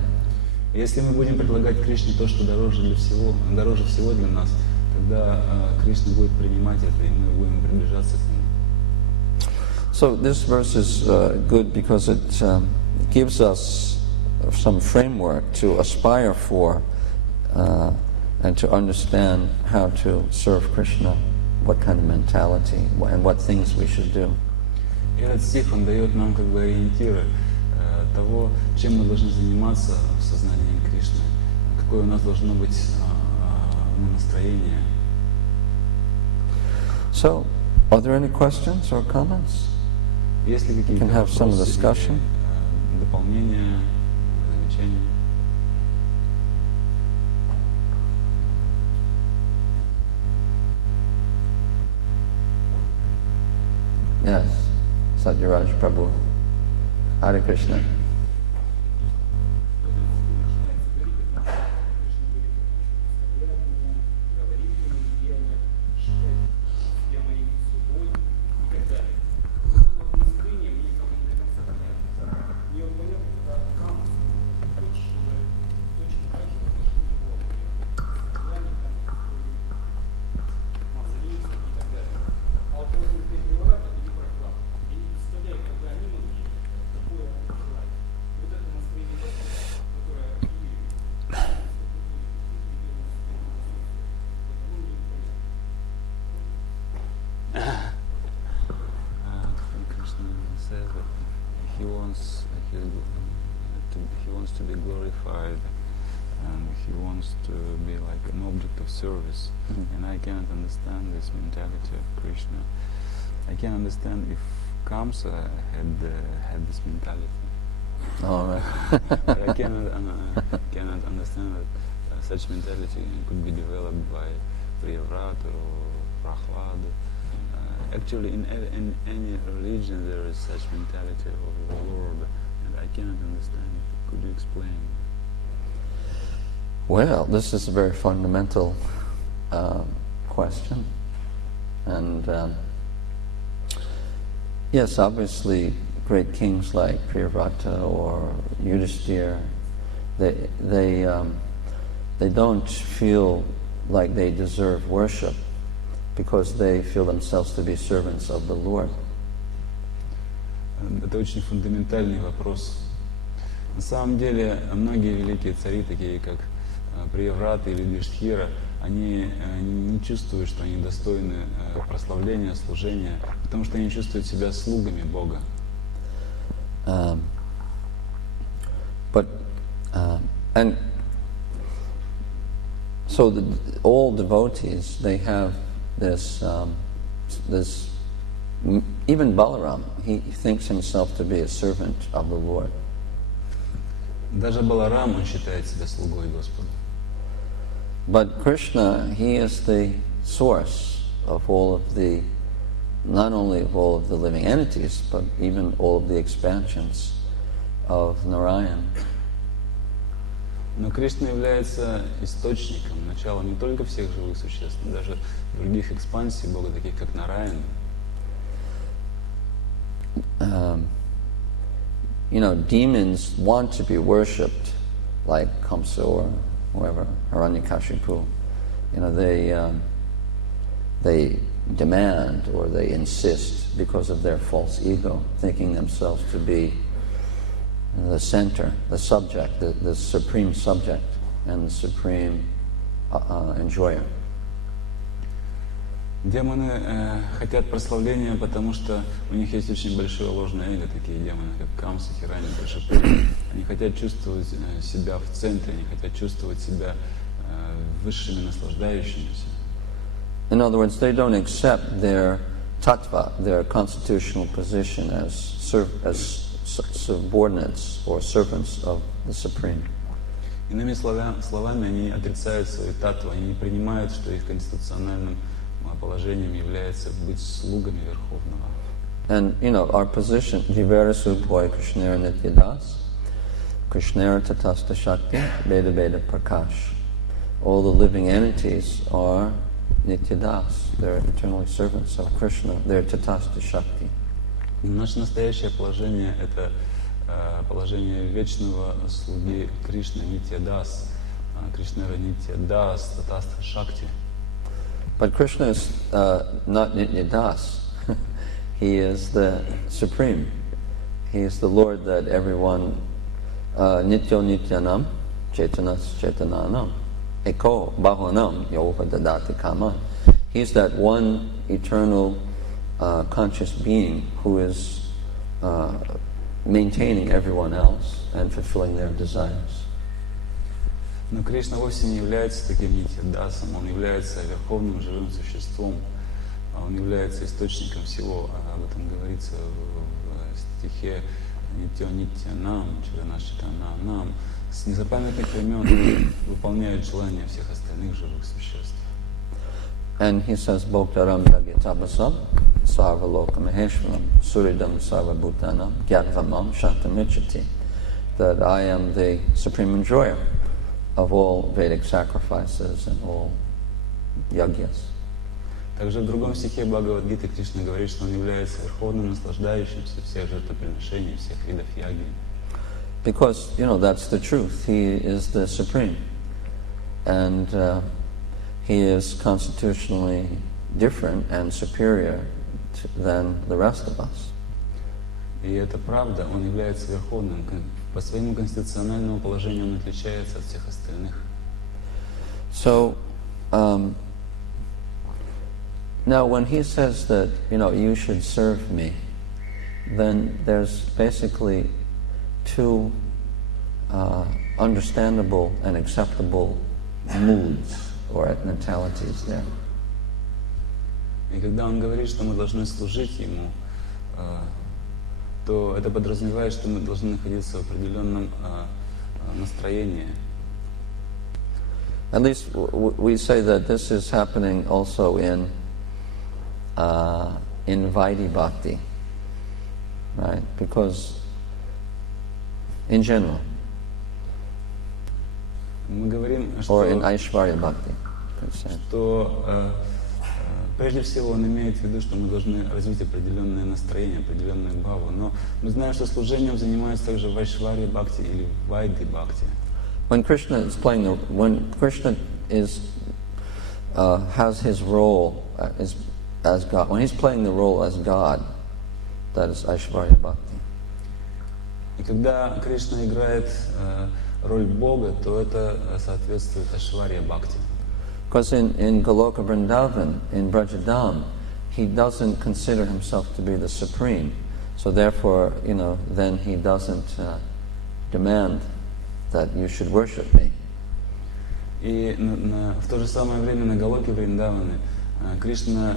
Если мы будем предлагать Кришне то, что дороже всего для нас, тогда Кришна будет принимать это, и мы будем приближаться к нему. So this verse is good because it gives us some framework to aspire for and to understand how to serve Krishna, what kind of mentality and what things we should do. И этот стих, он дает нам как бы ориентиры того, чем мы должны заниматься в сознании Кришны, какое у нас должно быть настроение. So, are there any questions or comments? Есть ли You какие-то can have some вопросы discussion. или дополнения, замечания? Yes, Satyaraj Prabhu. Hare Krishna. Says that he wants to be glorified, and he wants to be like an object of service. Mm-hmm. And I cannot understand this mentality of Krishna. I can understand if Kamsa had this mentality. All right. But I cannot understand that such mentality could be developed by Priyavrata or Prahlada. Actually, in any religion there is such mentality of the Lord, and I cannot understand it. Could you explain? Well, this is a very fundamental question, and yes, obviously, great kings like Priyavrata or Yudhishthira, they don't feel like they deserve worship, because they feel themselves to be servants of the Lord. Это очень фундаментальный вопрос. На самом деле, многие великие цари, такие как Прияврата или Юдхишthira, они не чувствуют, что они достойны прославления, служения, потому что они чувствуют себя слугами Бога. And so all devotees, they have this even Balaram, he thinks himself to be a servant of the Lord. Даже Баларам, он считает себя слугой Господа. But Krishna, he is the source of all of the, not only of all of the living entities, but even all of the expansions of Narayan. Но Кришна является источником, началом не только всех живых существ, но даже других экспансий Бога, таких как Нараян. You know, demons want to be worshipped, like Kamsa or whoever, Hiranyakashipu. You know, they demand or they insist because of their false ego, thinking themselves to be the center, the subject, the supreme subject and the supreme enjoyer. Демоны хотят прославления, потому что у них есть очень большое ложное эго, такие демоны, как Камса, Хираньякашипу. Они хотят чувствовать себя в центре, они хотят чувствовать себя высшими наслаждающимися. In other words, they don't accept their tattva, their constitutional position as subordinates or servants of the Supreme. Иными словами, они отрицают свою татву, они не принимают, что их конституциональным положением является быть слугами Верховного. And, you know, our position, Jivara Supoi Krishnera Nityadas, Krishnera Tatasta Shakti, Veda Veda Prakash. All the living entities are Nityadas, they're eternally servants of Krishna, they're Tatasta Shakti. Наше настоящее положение – это положение вечного слуги Кришны, Нитьядас, Кришнера Нитьядас, Татаста Шакти. But Krishna is not Nityadas. He is the Supreme. He is the Lord that everyone, Nityo Nityanam, Chaitanas Chaitananam, Eko Bhavanam, Yoga Dadati Kaman. He is that one eternal conscious being who is maintaining everyone else and fulfilling their desires. Но Кришна вовсе не является таким нитьядасом, он является верховным живым существом. Он является источником всего. Об этом говорится в стихе Нитянам, Чиранашитанам. С незапамятных времен выполняет желания всех остальных живых существ. And he says, Bhoktaram Yagyatabasam, Sarvaloka Maheshwaram, Suridam Sarvabhutanam, Gyatavamam Shantamichati, that I am the supreme enjoyer of all Vedic sacrifices and all yagyas. Также в другом стихе Бхагавад-гиты Кришна говорит, что он является верховным наслаждающимся всех жертвоприношений, всех видов яги. Because, that's the truth. He is the supreme. And he is constitutionally different and superior than the rest of us. И это правда, он является верховным. По своему конституциональному положению он отличается от всех остальных. So, now when he says that, you should serve me, then there's basically two understandable and acceptable moods or mentalities there. И когда он говорит, что мы должны служить ему, то это подразумевает, что мы должны находиться в определенном настроении. At least we say that this is happening also in Vaidhi Bhakti, right? Because in general, мы говорим, or in Aishvarya Bhakti, что прежде всего он имеет в виду, что мы должны развить определенное настроение, определенную бхаву. Но мы знаем, что служением занимаются также в Айшварья Бхакти или в Вайдhi Бхакти. When Krishna is has his role as God, when he's playing the role as God, that is Aishvarya Bhakti. И когда Кришна играет роль Бога, то это соответствует Айшварья Бхакти. Because in Goloka Vrindavan, in Brajadam, he doesn't consider himself to be the supreme. So therefore, then he doesn't demand that you should worship me. И в то же самое время на Галоке Вриндаване Кришна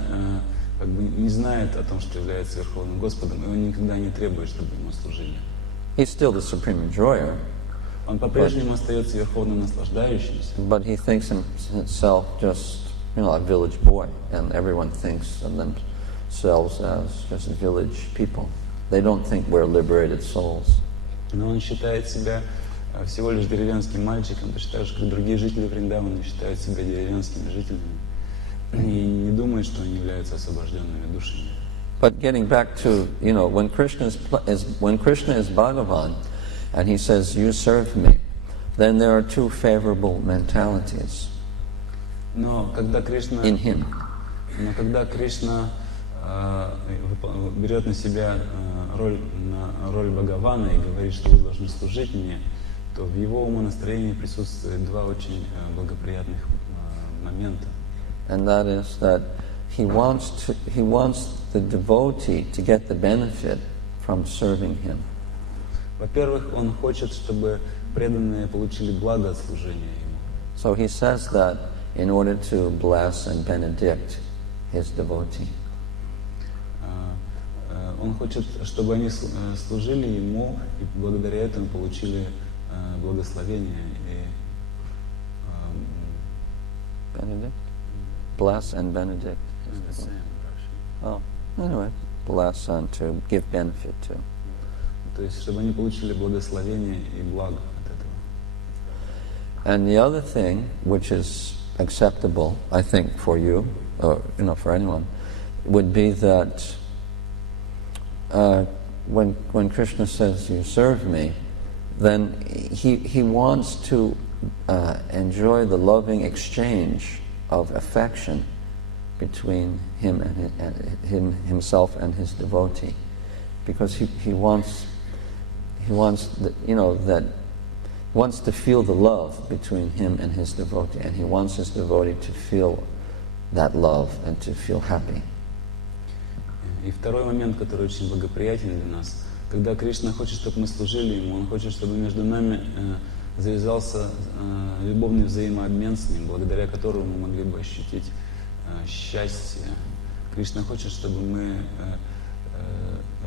как бы не знает о том, что является Верховным Господом, и он никогда не требует, чтобы ему служили. He's still the supreme enjoyer. Он по-прежнему остается верховным наслаждающимся. But he thinks himself just, a village boy, and everyone thinks of themselves as just village people. They don't think we're liberated souls. Но он считает себя всего лишь деревенским мальчиком, точно так же, как другие жители Вриндавана считают себя деревенскими жителями, и не думают, что они являются освобожденными душами. But getting back to, when Krishna is Bhagavan, and he says, you serve me, then there are two favorable mentalities in him. Но когда Кришна берет на себя роль Бхагавана и говорит, что вы должны служить мне, то в его умонастроении присутствует два очень благоприятных момента. And that is that he wants the devotee to get the benefit from serving him. Во-первых, он хочет, чтобы преданные получили благо от служения ему. So he says that in order to bless and benedict his devotee. Он хочет, чтобы они служили ему и благодаря этому получили благословение и benedict? Bless and benedict. Oh, anyway, bless and to give benefit to. То есть, чтобы они получили благословение и благо от этого. And the other thing, which is acceptable, I think, for you, or for anyone, would be that when Krishna says, "You serve me," then he wants to enjoy the loving exchange of affection between him and himself and his devotee, because he wants to feel the love between him and his devotee, and he wants his devotee to feel that love and to feel happy. И второй момент, который очень благоприятен для нас, когда Кришна хочет, чтобы мы служили ему, он хочет, чтобы между нами завязался любовный взаимообмен с ним, благодаря которому мы могли бы ощутить счастье, Кришна хочет, чтобы мы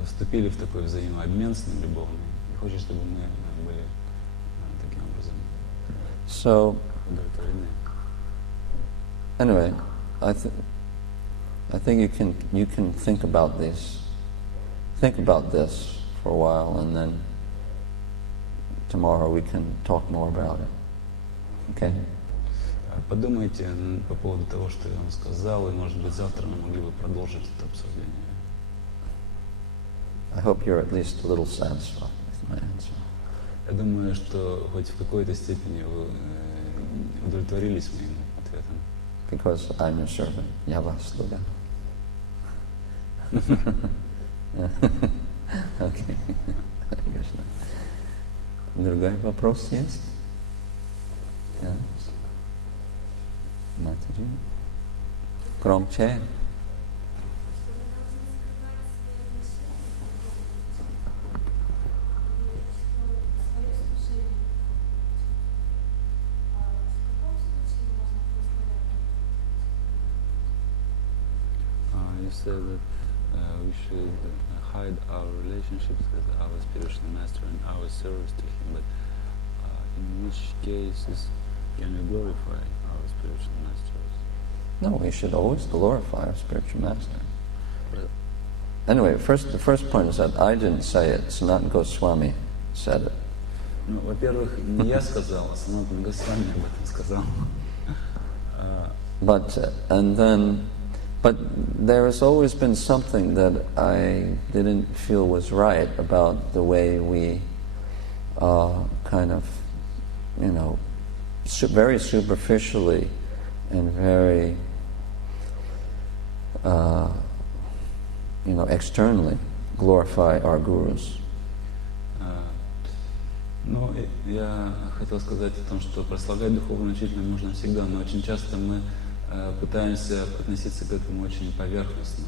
вступили в такой взаимообмен с ним любовный, и хочет, чтобы мы были таким образом удовлетворены. Anyway, I think you can think about this for a while, and then tomorrow we can talk more about it. Okay? Подумайте по поводу того, что я вам сказал, и, может быть, завтра мы могли бы продолжить это обсуждение. I hope you're at least a little satisfied with my answer. Я думаю, что хоть в какой-то степени вы удовлетворились моим ответом. Because I'm your servant. Я вас слуга. Okay. Другой вопрос есть? Yes. Матери. Громче. You said that we should hide our relationships with our spiritual master and our service to him, but in which cases can we glorify our spiritual masters? No, we should always glorify our spiritual master. Anyway, the first point is that I didn't say it, Sanatana Goswami said it. Ну, во-первых, не я сказал, а Санатана Госвами об этом сказал. But there has always been something that I didn't feel was right about the way we kind of, very superficially and very, externally glorify our gurus. Ну, я хотел сказать о том, что прославлять духовного учителя нужно всегда, но очень часто мы пытаемся относиться к этому очень поверхностно.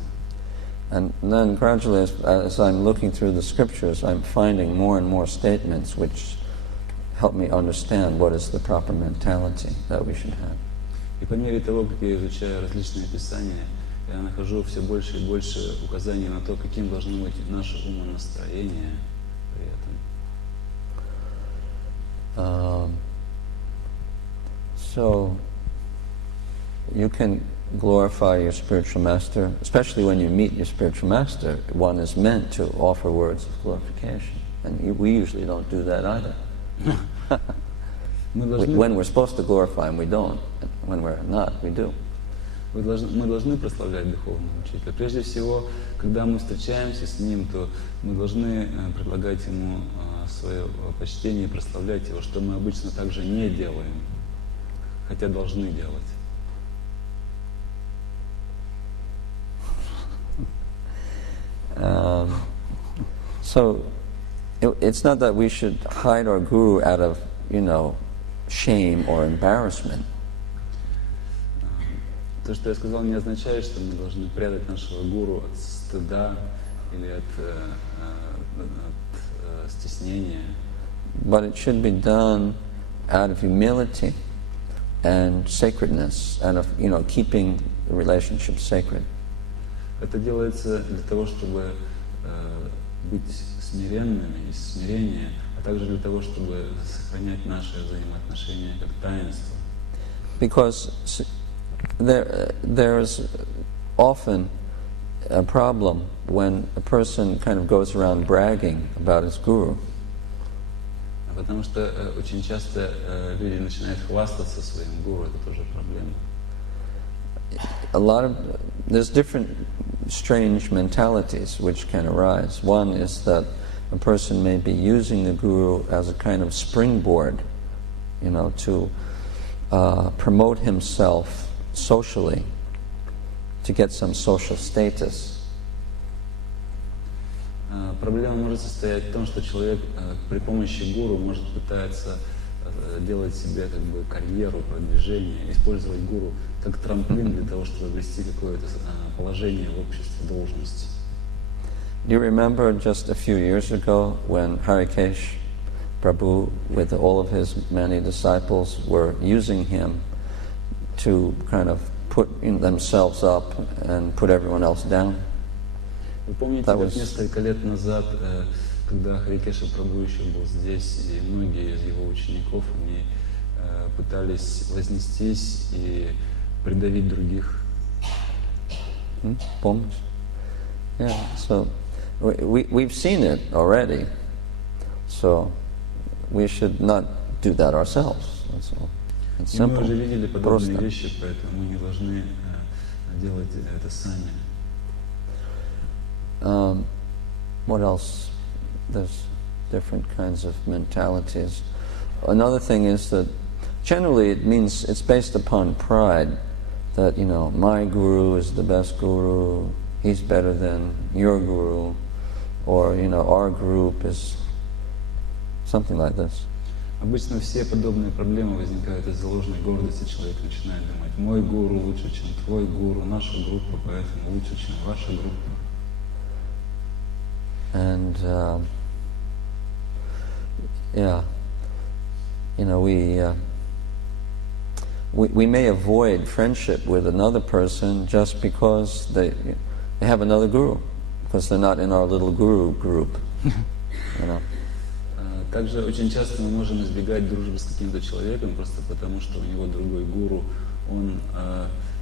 And then gradually, as I'm looking through the scriptures, I'm finding more and more statements which help me understand what is the proper mentality that we should have. И по мере того, как я изучаю различные писания, я нахожу все больше и больше указаний на то, каким должно быть наше умонастроение при этом. So you can glorify your spiritual master, especially when you meet your spiritual master. One is meant to offer words of glorification, and we usually don't do that either. When we're supposed to glorify him, we don't. When we're not, we do. Мы должны прославлять духовного учителя. Прежде всего, когда мы встречаемся с ним, то мы должны предлагать ему свое почтение и прославлять его, что мы обычно также не делаем, хотя должны делать. So it's not that we should hide our guru out of, shame or embarrassment. То, что я сказал, не означает, что мы должны прятать нашего гуру от стыда или от стеснения. But it should be done out of humility and sacredness, and of keeping the relationship sacred. Это делается для того, чтобы быть смиренными, из смирения, а также для того, чтобы сохранять наши взаимоотношения как таинство. Because there's often a problem when a person kind of goes around bragging about his guru. Потому что очень часто люди начинают хвастаться своим гуру, это тоже проблема. There's different strange mentalities which can arise. One is that a person may be using the guru as a kind of springboard, to promote himself socially, to get some social status. Проблема может состоять в том, что человек при помощи гуру может пытаться делать себе как бы карьеру, продвижение, использовать гуру как трамплин для того, чтобы обрести какое-то положение в обществе, должность. Do you remember just a few years ago when Harikesh Prabhu, with all of his many disciples, were using him to kind of put themselves up and put everyone else down. Вы помните, That как was- несколько лет назад, когда Харикеша Прабху еще был здесь, и многие из его учеников, они пытались вознестись и придавить других. Помнишь? Yeah, so we've seen it already, so we should not do that ourselves. That's all. It's И мы simple. уже видели подобные Просто. вещи, поэтому мы не должны делать это сами. What else? There's different kinds of mentalities. Another thing is that generally it means it's based upon pride, that, my guru is the best guru, he's better than your guru, or, our group is something like this. Обычно все подобные проблемы возникают из-за ложной гордости. Человек начинает думать: мой гуру лучше, чем твой гуру, наша группа, поэтому лучше, чем ваша группа. And we may avoid friendship with another person just because they have another guru, because they're not in our little guru group. Также очень часто мы можем избегать дружбы с каким-то человеком просто потому, что у него другой гуру, он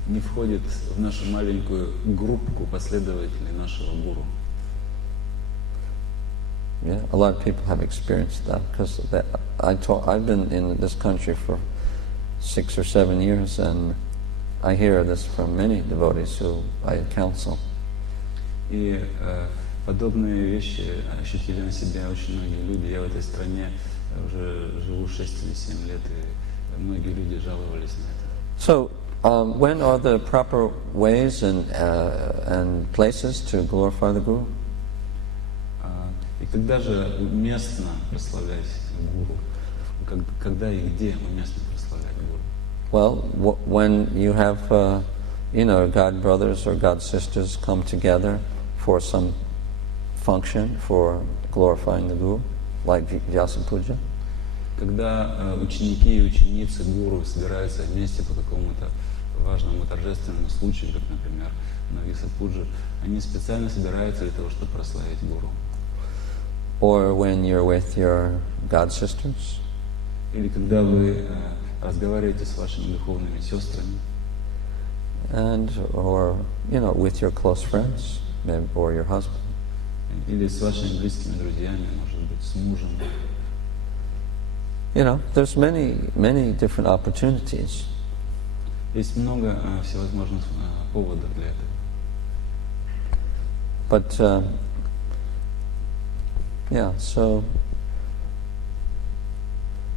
не входит в нашу маленькую группку последователей нашего гуру. Yeah, a lot of people have experienced that, because I've been in this country for 6 or 7 years, and I hear this from many devotees who I counsel. И подобные вещи ощутили на себе очень многие люди. Я в этой стране уже живу 6 или 7 лет, и многие люди жаловались на это. So, when are the proper ways and places to glorify the Guru? И когда же уместно прославлять гуру? Когда и где уместно прославлять гуру? Well, when you have, God brothers or God sisters come together for some function for glorifying the Guru, like Vyasa Puja. Когда ученики и ученицы гуру собираются вместе по какому-то важному торжественному случаю, как, например, на Vyasa-пуджу, они специально собираются для того, чтобы прославить гуру. Or when you're with your God sisters. Или когда вы разговариваете с вашими духовными сестрами. Or with your close friends, or your husband. Или с вашими близкими друзьями, может быть, с мужем. There's many different opportunities. Есть много всевозможных поводов для этого. But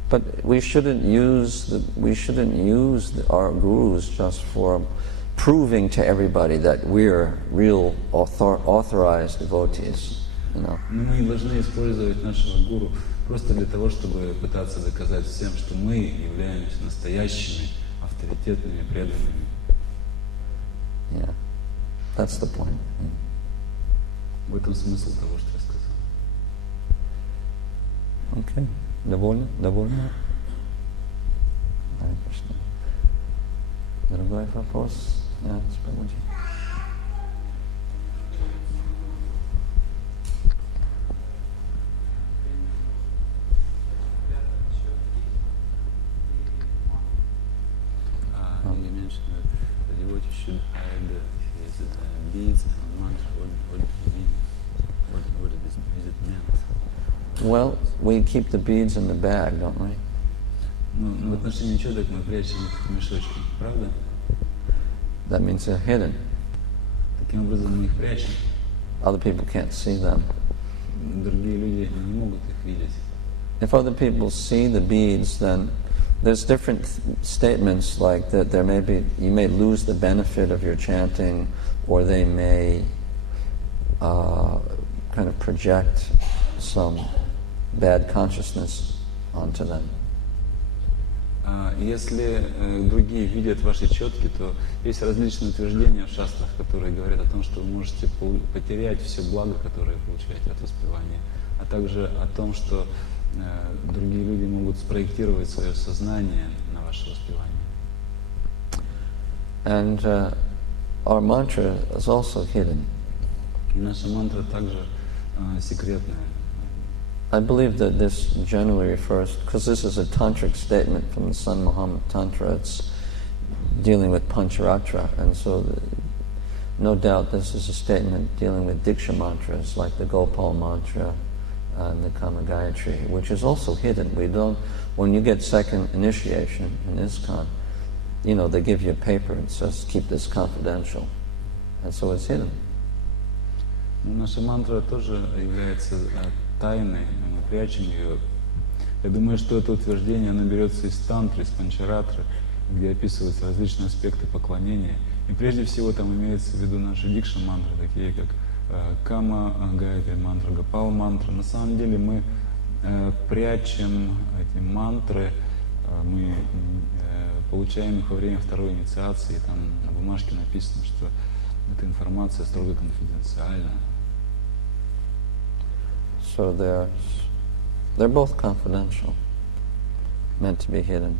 but we shouldn't use our gurus just for proving to everybody that we're real authorized devotees. Но мы не должны использовать нашего гуру просто для того, чтобы пытаться доказать всем, что мы являемся настоящими, авторитетными, преданными. Yeah, that's the point. В этом смысл того, что я сказал. Okay. Довольно? Харе Кришна. Другой вопрос? Нет, спасибо. You mentioned that the devotee should hide his beads and mantra. What do you mean? What is it meant? Well, we keep the beads in the bag, don't we? Ну, в отношении четок мы прячем их в мешочке, правда? That means they're hidden. Таким образом мы их прячем. Other people can't see them. Другие люди не могут их видеть. If other people see the beads, then there's different statements like that. You may lose the benefit of your chanting, or they may kind of project some bad consciousness onto them. Если другие видят ваши четки, то есть различные утверждения в шастрах, которые говорят о том, что вы можете потерять все благо, которое получаете от воспевания, а также о том, что другие люди могут спроектировать свое сознание на ваше воспевание. And our mantra is also hidden. И наша мантра также секретная. I believe that this generally refers, because this is a tantric statement from the son Muhammad Tantra, it's dealing with Pancharatra, and so no doubt this is a statement dealing with Diksha mantras like the Gopal mantra and the Kama Gayatri, which is also hidden. We don't, when you get second initiation in ISKCON, you know, they give you a paper and says, keep this confidential. And so it's hidden. Наша мантра тоже является тайной, мы прячем ее. Я думаю, что это утверждение, оно берется из тантры, из панчаратры, где описываются различные аспекты поклонения. И прежде всего там имеется в виду наши дикша мантры, такие как Кама Гайатри мантра, Гопал мантра. На самом деле мы прячем эти мантры, мы получаем их во время второй инициации, там на бумажке написано, что эта информация строго конфиденциальна. So they're both confidential, meant to be hidden.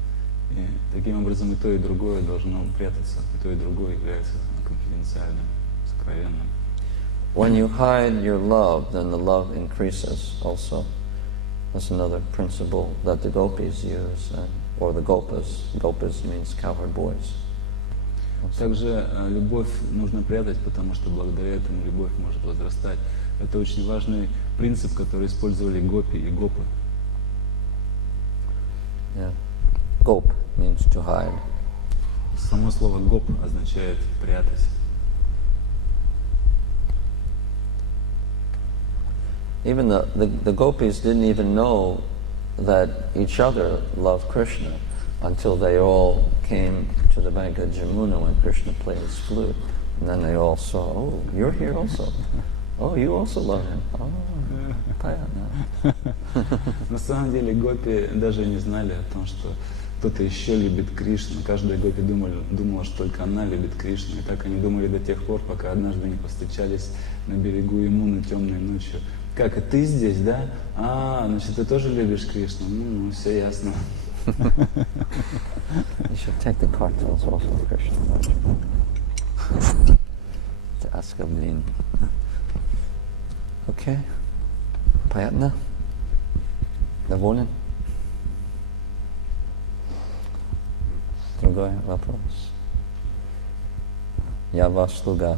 И таким образом и то, и другое должно прятаться, и то, и другое является конфиденциальным, сокровенным. When you hide your love, then the love increases also. That's another principle that the gopis use, or the gopas. Gopas means cowherd boys. Также любовь нужно прятать, потому что благодаря этому любовь может возрастать. Это очень важный принцип, который использовали гопи и гопы. Yeah. Gop means to hide. Само слово гоп означает прятать. Even the gopis didn't even know that each other loved Krishna until they all came to the bank of Jamuna when Krishna played his flute. And then they all saw, oh, you're here also. Oh, you also love him. Oh, понятно. На самом деле гопи даже не знали о том, что кто-то еще любит Кришну. Каждая гопи думала, что только она любит Кришну. И так они думали до тех пор, пока однажды не повстречались на берегу Ямуны темной ночью. Как, и ты здесь, да? А, значит, ты тоже любишь Кришну? Ну, все ясно. You should take the cartels also, Krishna. To ask a blin. Okay. Понятно? Доволен? Другой вопрос. Я ваш слуга.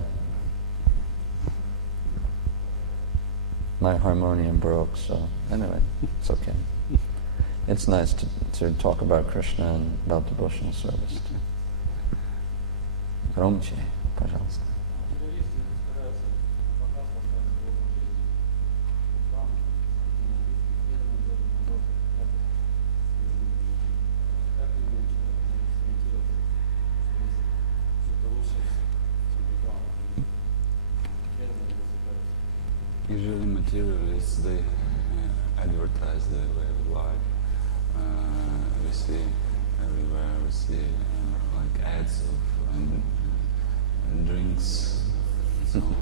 My harmonium broke, so anyway, it's okay. It's nice to talk about Krishna and about devotional service. Громче, пожалуйста. Usually materialists, they advertise their way of life. We see everywhere, we see like ads of drinks and so on.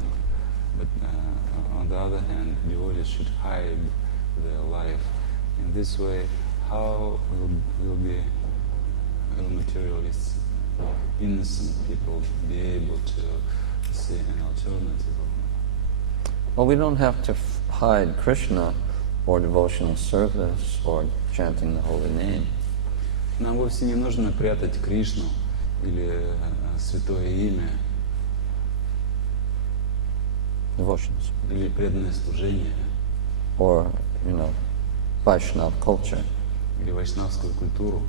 But on the other hand, devotees should hide their life. In this way, how will materialists, innocent people, be able to see an alternative? Well, we don't have to hide Krishna or devotional service or chanting the holy name. Нам вовсе не нужно прятать Кришну или святое имя, Devotions. или преданное служение, Or, Vaishnava culture. или вайшнавскую культуру.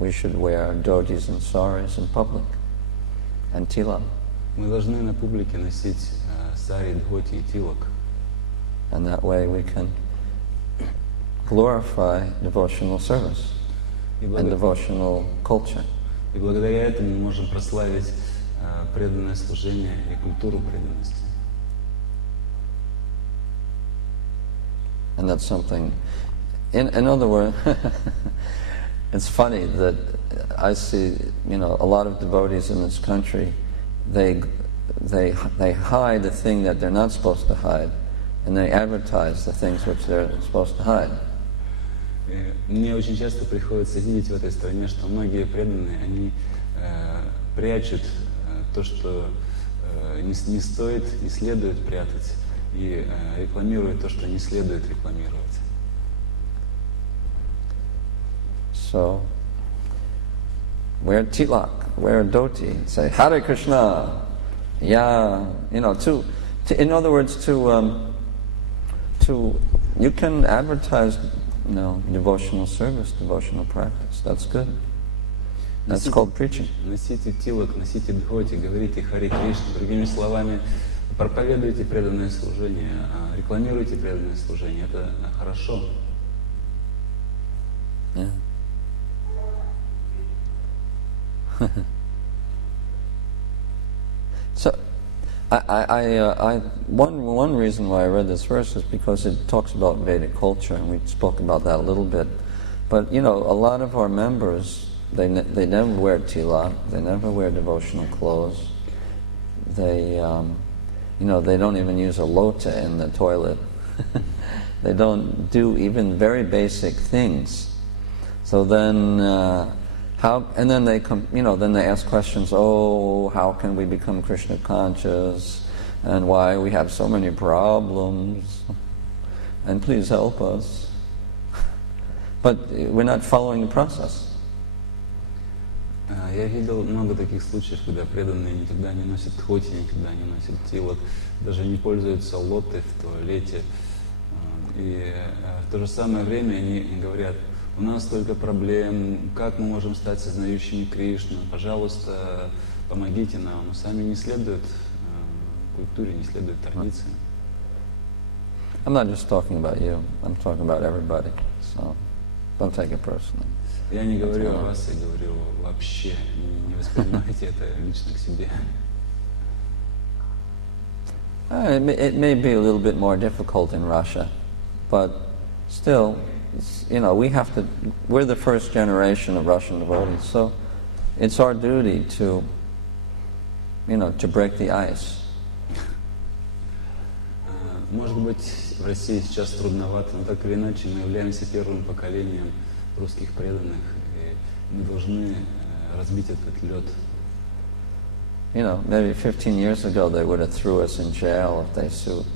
We should wear dhotis and saris in public and tilak. Мы должны на публике носить сари, дхоти и тилок. And that way we can glorify devotional service and devotional culture. И благодаря этому мы можем прославить преданное служение и культуру преданности. And that's something, in other words, it's funny that I see, a lot of devotees in this country, they hide the thing that they're not supposed to hide, and they advertise the things which they're supposed to hide. Мне очень часто приходится видеть в этой стране, что многие преданные, они прячут то, что не стоит, не следует прятать, и рекламируют то, что не следует рекламировать. So, wear tilak, wear dhoti, say Hare Krishna, yeah, in other words, to you can advertise, devotional service, devotional practice. That's good. That's called preaching. Носите тилак, носите дхоти, говорите Харе Кришна. Другими словами, проповедуйте преданное служение, рекламируйте преданное служение. Это хорошо. Yeah. So, one reason why I read this verse is because it talks about Vedic culture, and we spoke about that a little bit. But a lot of our members, they never wear tilak, they never wear devotional clothes. They, they don't even use a lota in the toilet. They don't do even very basic things. So then, then they then they ask questions. Oh, how can we become Krishna conscious? And why we have so many problems? And please help us. But we're not following the process. Я видел много таких случаев, когда преданные никогда не носят дхоти, никогда не носят тилак, даже не пользуются лотой в туалете. И в то же самое время они говорят: у нас столько проблем, как мы можем стать сознающими Кришну, пожалуйста, помогите нам. Но сами не следуют культуре, не следуют традициям. I'm not just talking about you, I'm talking about everybody, so don't take it personally. Я не говорю о вас, я говорю вообще, не воспринимайте это лично к себе. It may be a little bit more difficult in Russia, but still, we're the first generation of Russian devotees, so it's our duty to break the ice. Может быть, в России сейчас трудновато, но так или иначе мы являемся первым поколением русских преданных, и мы должны разбить этот лед. Maybe 15 years ago they would have threw us in jail if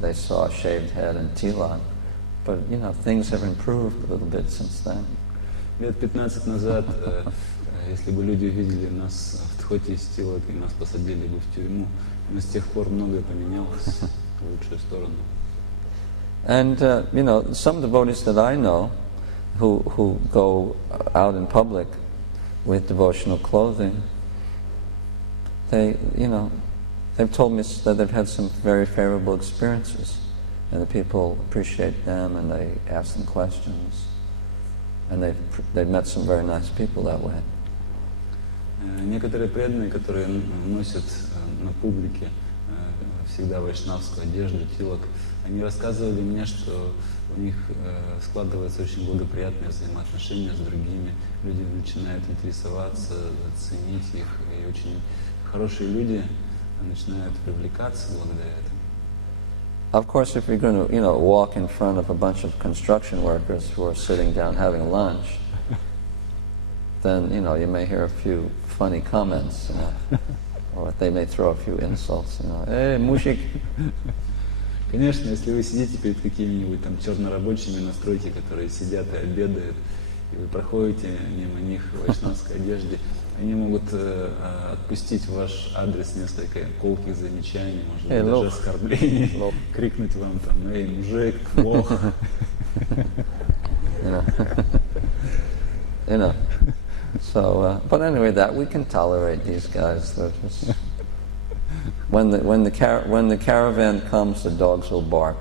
they saw a shaved head and tilak. But, things have improved a little bit since then. Лет 15 назад, если бы люди увидели нас в дхоти и тилак, и нас посадили бы в тюрьму, но с тех пор многое поменялось в лучшую сторону. And, some devotees that I know who go out in public with devotional clothing, they've told me that they've had some very favorable experiences, and the people appreciate them, and they ask them questions, and they've met some very nice people that way. Некоторые преданные, которые носят на публике всегда вайшнавскую одежду, тилак, они рассказывали мне, что у них складываются очень благоприятные взаимоотношения с другими, люди начинают интересоваться, ценить их, и очень хорошие люди начинают привлекаться благодаря этому. Of course, if you're going to, walk in front of a bunch of construction workers who are sitting down having lunch, then, you may hear a few funny comments, or they may throw a few insults, hey, mushik. Конечно, если вы сидите перед какими-нибудь там чернорабочими на стройке, которые сидят и обедают, и вы проходите мимо них в вайшнавской одежде, они могут отпустить в ваш адрес несколько колких замечаний, может быть, даже оскорблений, крикнуть вам там: «Эй, мужик, лох!» So, but anyway, that we can tolerate these guys. They're just, when the caravan comes, the dogs will bark.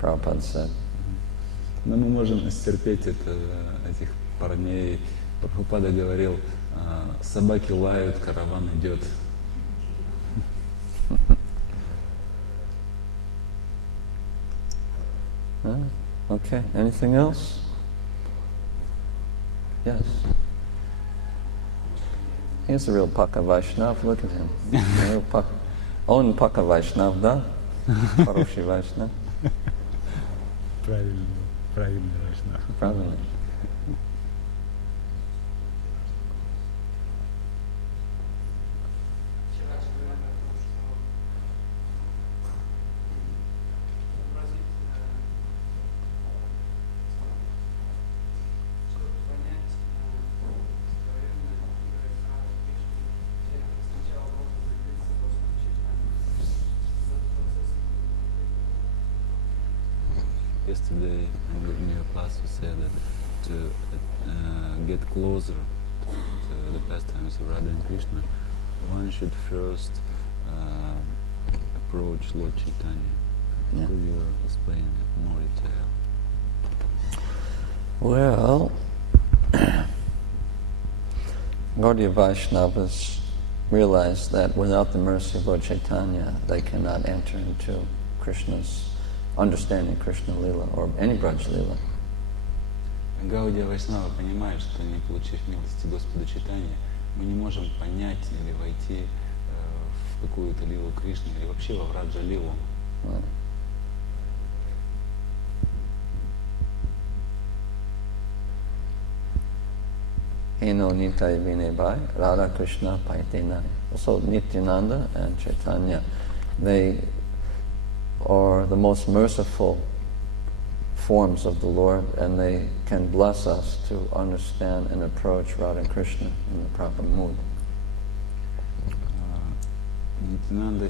Prabhupada said. Но мы можем стерпеть этих парней. Прабхупада говорил: собаки лают, караван идет. Okay. Anything else? Yes. He's a real Paka Vaishnav. Look at him. Real Paka. Он Paka Vaishnav, да? Хороший Vaishnav. Правильный Vaishnav. Правильно. yesterday in your class you said that to get closer to the pastimes of Radha and Krishna, one should first approach Lord Chaitanya. Yeah. Could you explain it in more detail? Well, Gaudiya Vaishnavas realize that without the mercy of Lord Chaitanya, they cannot enter into Krishna's understanding Krishna Lila or any Braj Lila. Гаудия Вайшнава понимает, что не получив милости Господа Чайтаньи, мы не можем понять или войти в какую-то лилу Кришны или вообще во Враджа Лилу. Eno Nitai Vinay Radha Krishna Paitenai. So Nityananda and Chaitanya, they are the most merciful forms of the Lord, and they can bless us to understand and approach Radha and Krishna in the proper mood. Нитянанда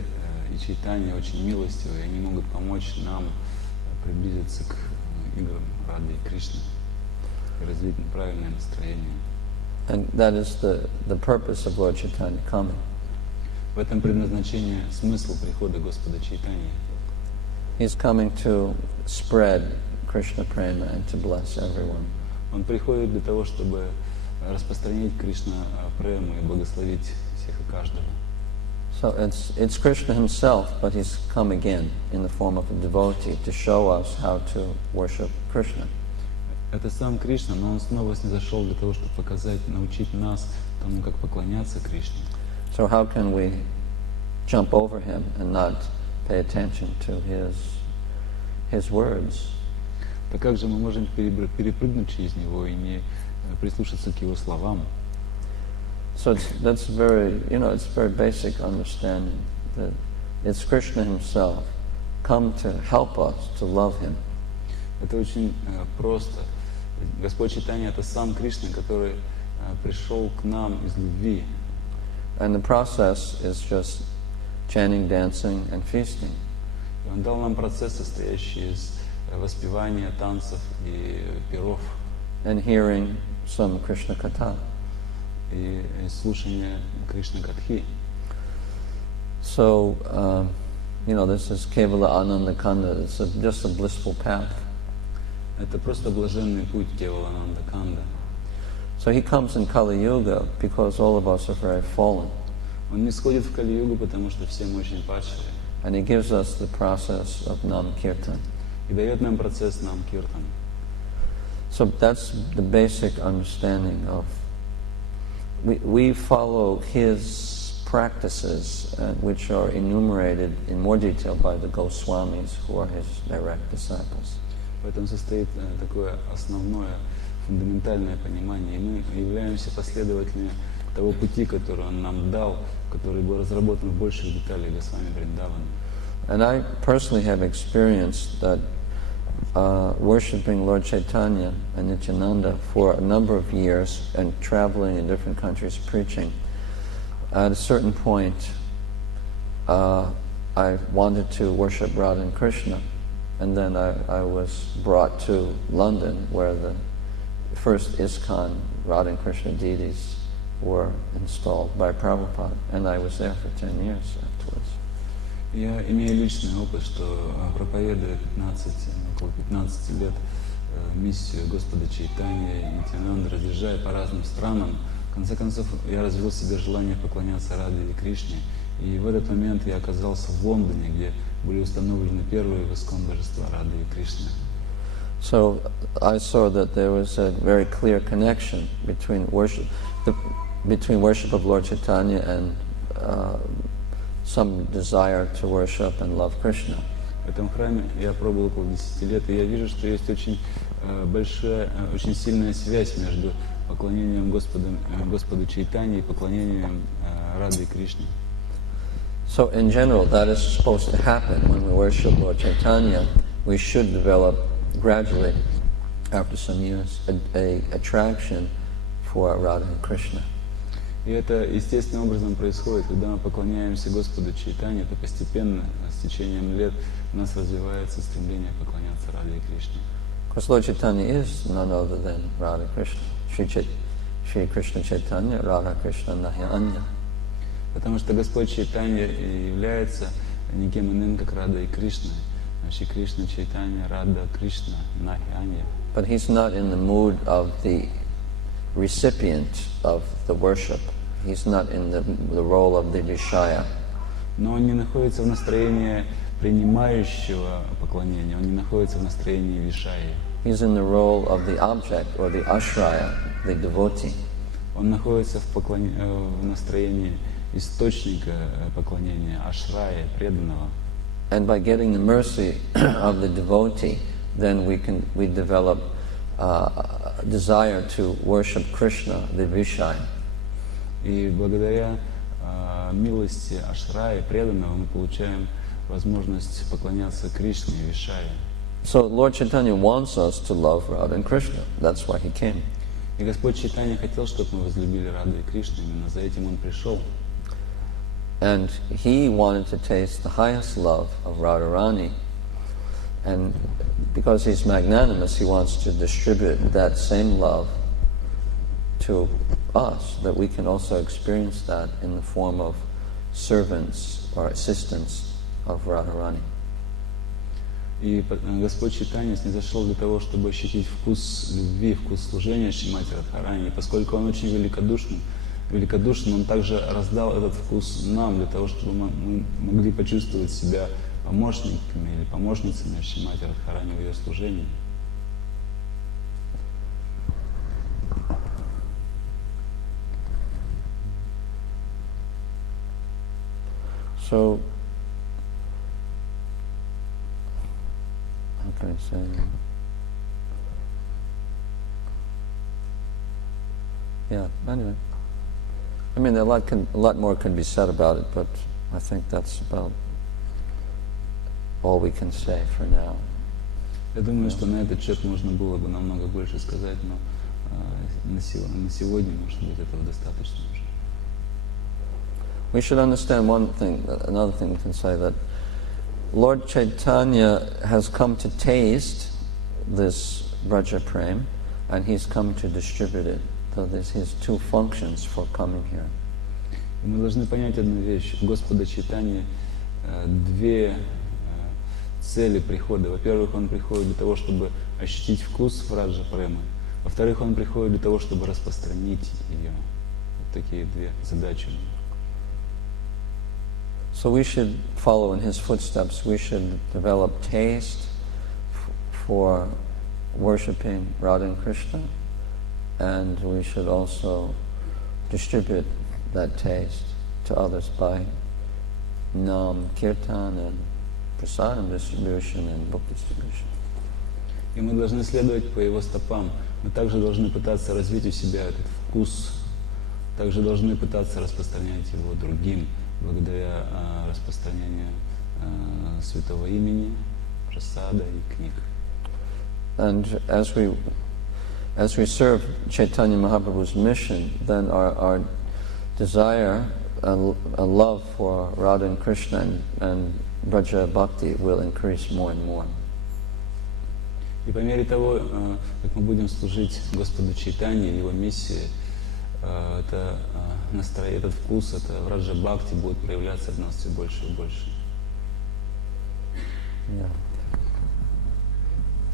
и Чайтанья очень милостивы, и они могут помочь нам приблизиться к играм Рады и Кришны и развить правильное настроение. And that is the purpose of Lord Chaitanya coming. В этом предназначение, смысл прихода Господа Чайтаньи. He's coming to spread Krishna prema and to bless everyone. Он приходит для того, чтобы распространить Кришна прему и благословить всех и каждого. So it's Krishna himself, but he's come again in the form of a devotee to show us how to worship Krishna. Это сам Кришна, но он снова снизошел для того, чтобы показать, научить нас тому, как поклоняться Кришне. So how can we jump over him and not pay attention to his words? Так как же мы можем перепрыгнуть через него и не прислушаться к его словам? So that's very, it's very basic understanding that it's Krishna himself come to help us to love him. Это очень просто. Господь Чайтанья — это сам Кришна, который пришел к нам из любви. And the process is just chanting, dancing, and feasting. И он дал нам процесс, состоящий из воспевания, танцев и пиров. And hearing some Krishna Katha. И слушание Кришна Катхи. So, this is Kevala Ananda Kanda. It's just a blissful path. Это просто блаженный путь Кевалананда Канда. So he comes in Kali Yuga because all of us are very fallen. Он не сходит в Кали-югу, потому что все мы очень падшие. And he gives us the process of Nam Kirtan. И дает нам процесс Нам Киртан. So that's the basic understanding of. We follow his practices, which are enumerated in more detail by the Goswamis, who are his direct disciples. В этом состоит такое основное, фундаментальное понимание. И мы являемся последователями того пути, который он нам дал, который был разработан в больших деталях Госвами Вриндавана. And I personally have experienced that worshipping Lord Chaitanya and Nityananda for a number of years and traveling in different countries preaching. At a certain point, I wanted to worship Radha and Krishna, and then I was brought to London, where the first ISKCON Radha and Krishna deities were installed by Prabhupada, and I was there for 10 years afterwards. Я имею личный опыт, что проповедуя около 15 лет миссию Господа Чайтаньи и Нитянанды, разъезжая по разным странам, в конце концов я развил в себе желание поклоняться Раде и Кришне. И в этот момент я оказался в Лондоне, где были установлены первые в ИСККОН божества Рады и Кришны. So I saw that there was a very clear connection between worship of Lord Chaitanya and some desire to worship and love Krishna. В этом храме я пробыл около 10 лет, и я вижу, что есть очень большая, очень сильная связь между поклонением Господу Чайтаньи и поклонением Рады и Кришне. So in general, that is supposed to happen when we worship Lord Chaitanya. We should develop gradually, after some years, a attraction for Radha and Krishna. И это естественным образом происходит, когда мы поклоняемся Господу Чайтаньи, то постепенно, с течением лет, у нас развивается стремление поклоняться поклоняться Раде и Кришне. Because Lord Chaitanya is none other than Radha Krishna. Shri Krishna Chaitanya, Radha Krishna Nahya Anya. Потому что Господь Чайтанья является никем иным, как Рада и Кришна. Шри Кришна Чайтанья, Рада Кришна Нахи Анья. But he's not in the mood of the recipient of the worship. He's not in the role of the Vishaya. Но он не находится в настроении принимающего поклонения, он не находится в настроении вишаи. He's in the role of the object or the ashraya, the devotee. Он находится в настроении источника поклонения, ашрая, преданного. And by getting the mercy of the devotee, then we develop a desire to worship Krishna, the Vishaya. И благодаря милости ашрая, преданного, мы получаем возможность поклоняться Кришне, вишае. So Lord Chaitanya wants us to love Radha and Krishna. That's why he came. И Господь Чайтанья хотел, чтобы мы возлюбили Раду и Кришну, именно за этим Он пришел. And he wanted to taste the highest love of Radharani. And because he's magnanimous, he wants to distribute that same love to us, that we can also experience that in the form of servants or assistants of Radharani. И Господь Чайтанья снизошел для того, чтобы ощутить вкус любви, вкус служения Шримати Радхарани. И поскольку Он очень великодушен, Он также раздал этот вкус нам, для того, чтобы мы могли почувствовать себя помощниками или помощницами Шримати Радхарани в ее служении. So, how can I say? Yeah, anyway. I mean, a lot more can be said about it, but I think that's about all we can say for now. Я думаю, что на этот счет можно было бы намного больше сказать, но на сегодня, может быть, этого достаточно уже. We should understand another thing we can say, that Lord Chaitanya has come to taste this Braja Prem, and he's come to distribute it. So there's his two functions for coming here. И мы должны понять одну вещь. У Господа Чайтаньи две цели прихода. Во-первых, Он приходит для того, чтобы ощутить вкус Браджа Премы. Во-вторых, Он приходит для того, чтобы распространить ее. Вот такие две задачи. So we should follow in his footsteps. We should develop taste for worshipping Radha and Krishna, and we should also distribute that taste to others by nam kirtan and prasadam distribution and book distribution. И мы должны следовать по Его стопам. Мы также должны пытаться развить у себя этот вкус, также должны пытаться распространять его другим, благодаря распространению святого имени, прасада и книг. And as we serve Chaitanya Mahaprabhu's mission, then our desire and love for Radha and Krishna and Braja Bhakti will increase more and more. И по мере того, как мы будем служить Господу Чайтанье, Его миссии, этот вкус, это Враджа Бхакти будет проявляться в нас все больше и больше. Yeah.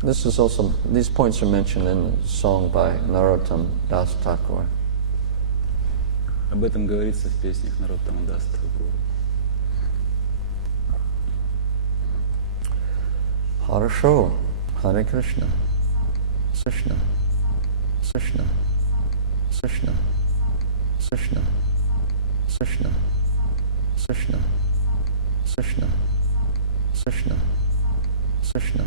These points are mentioned in a song by Narottam Das Thakur. Об этом говорится в песнях Нароттама Даса Тхакура. Хорошо, Hare Krishna, Krishna, Krishna, Krishna, Krishna, Krishna, Krishna, Krishna, Krishna, Krishna.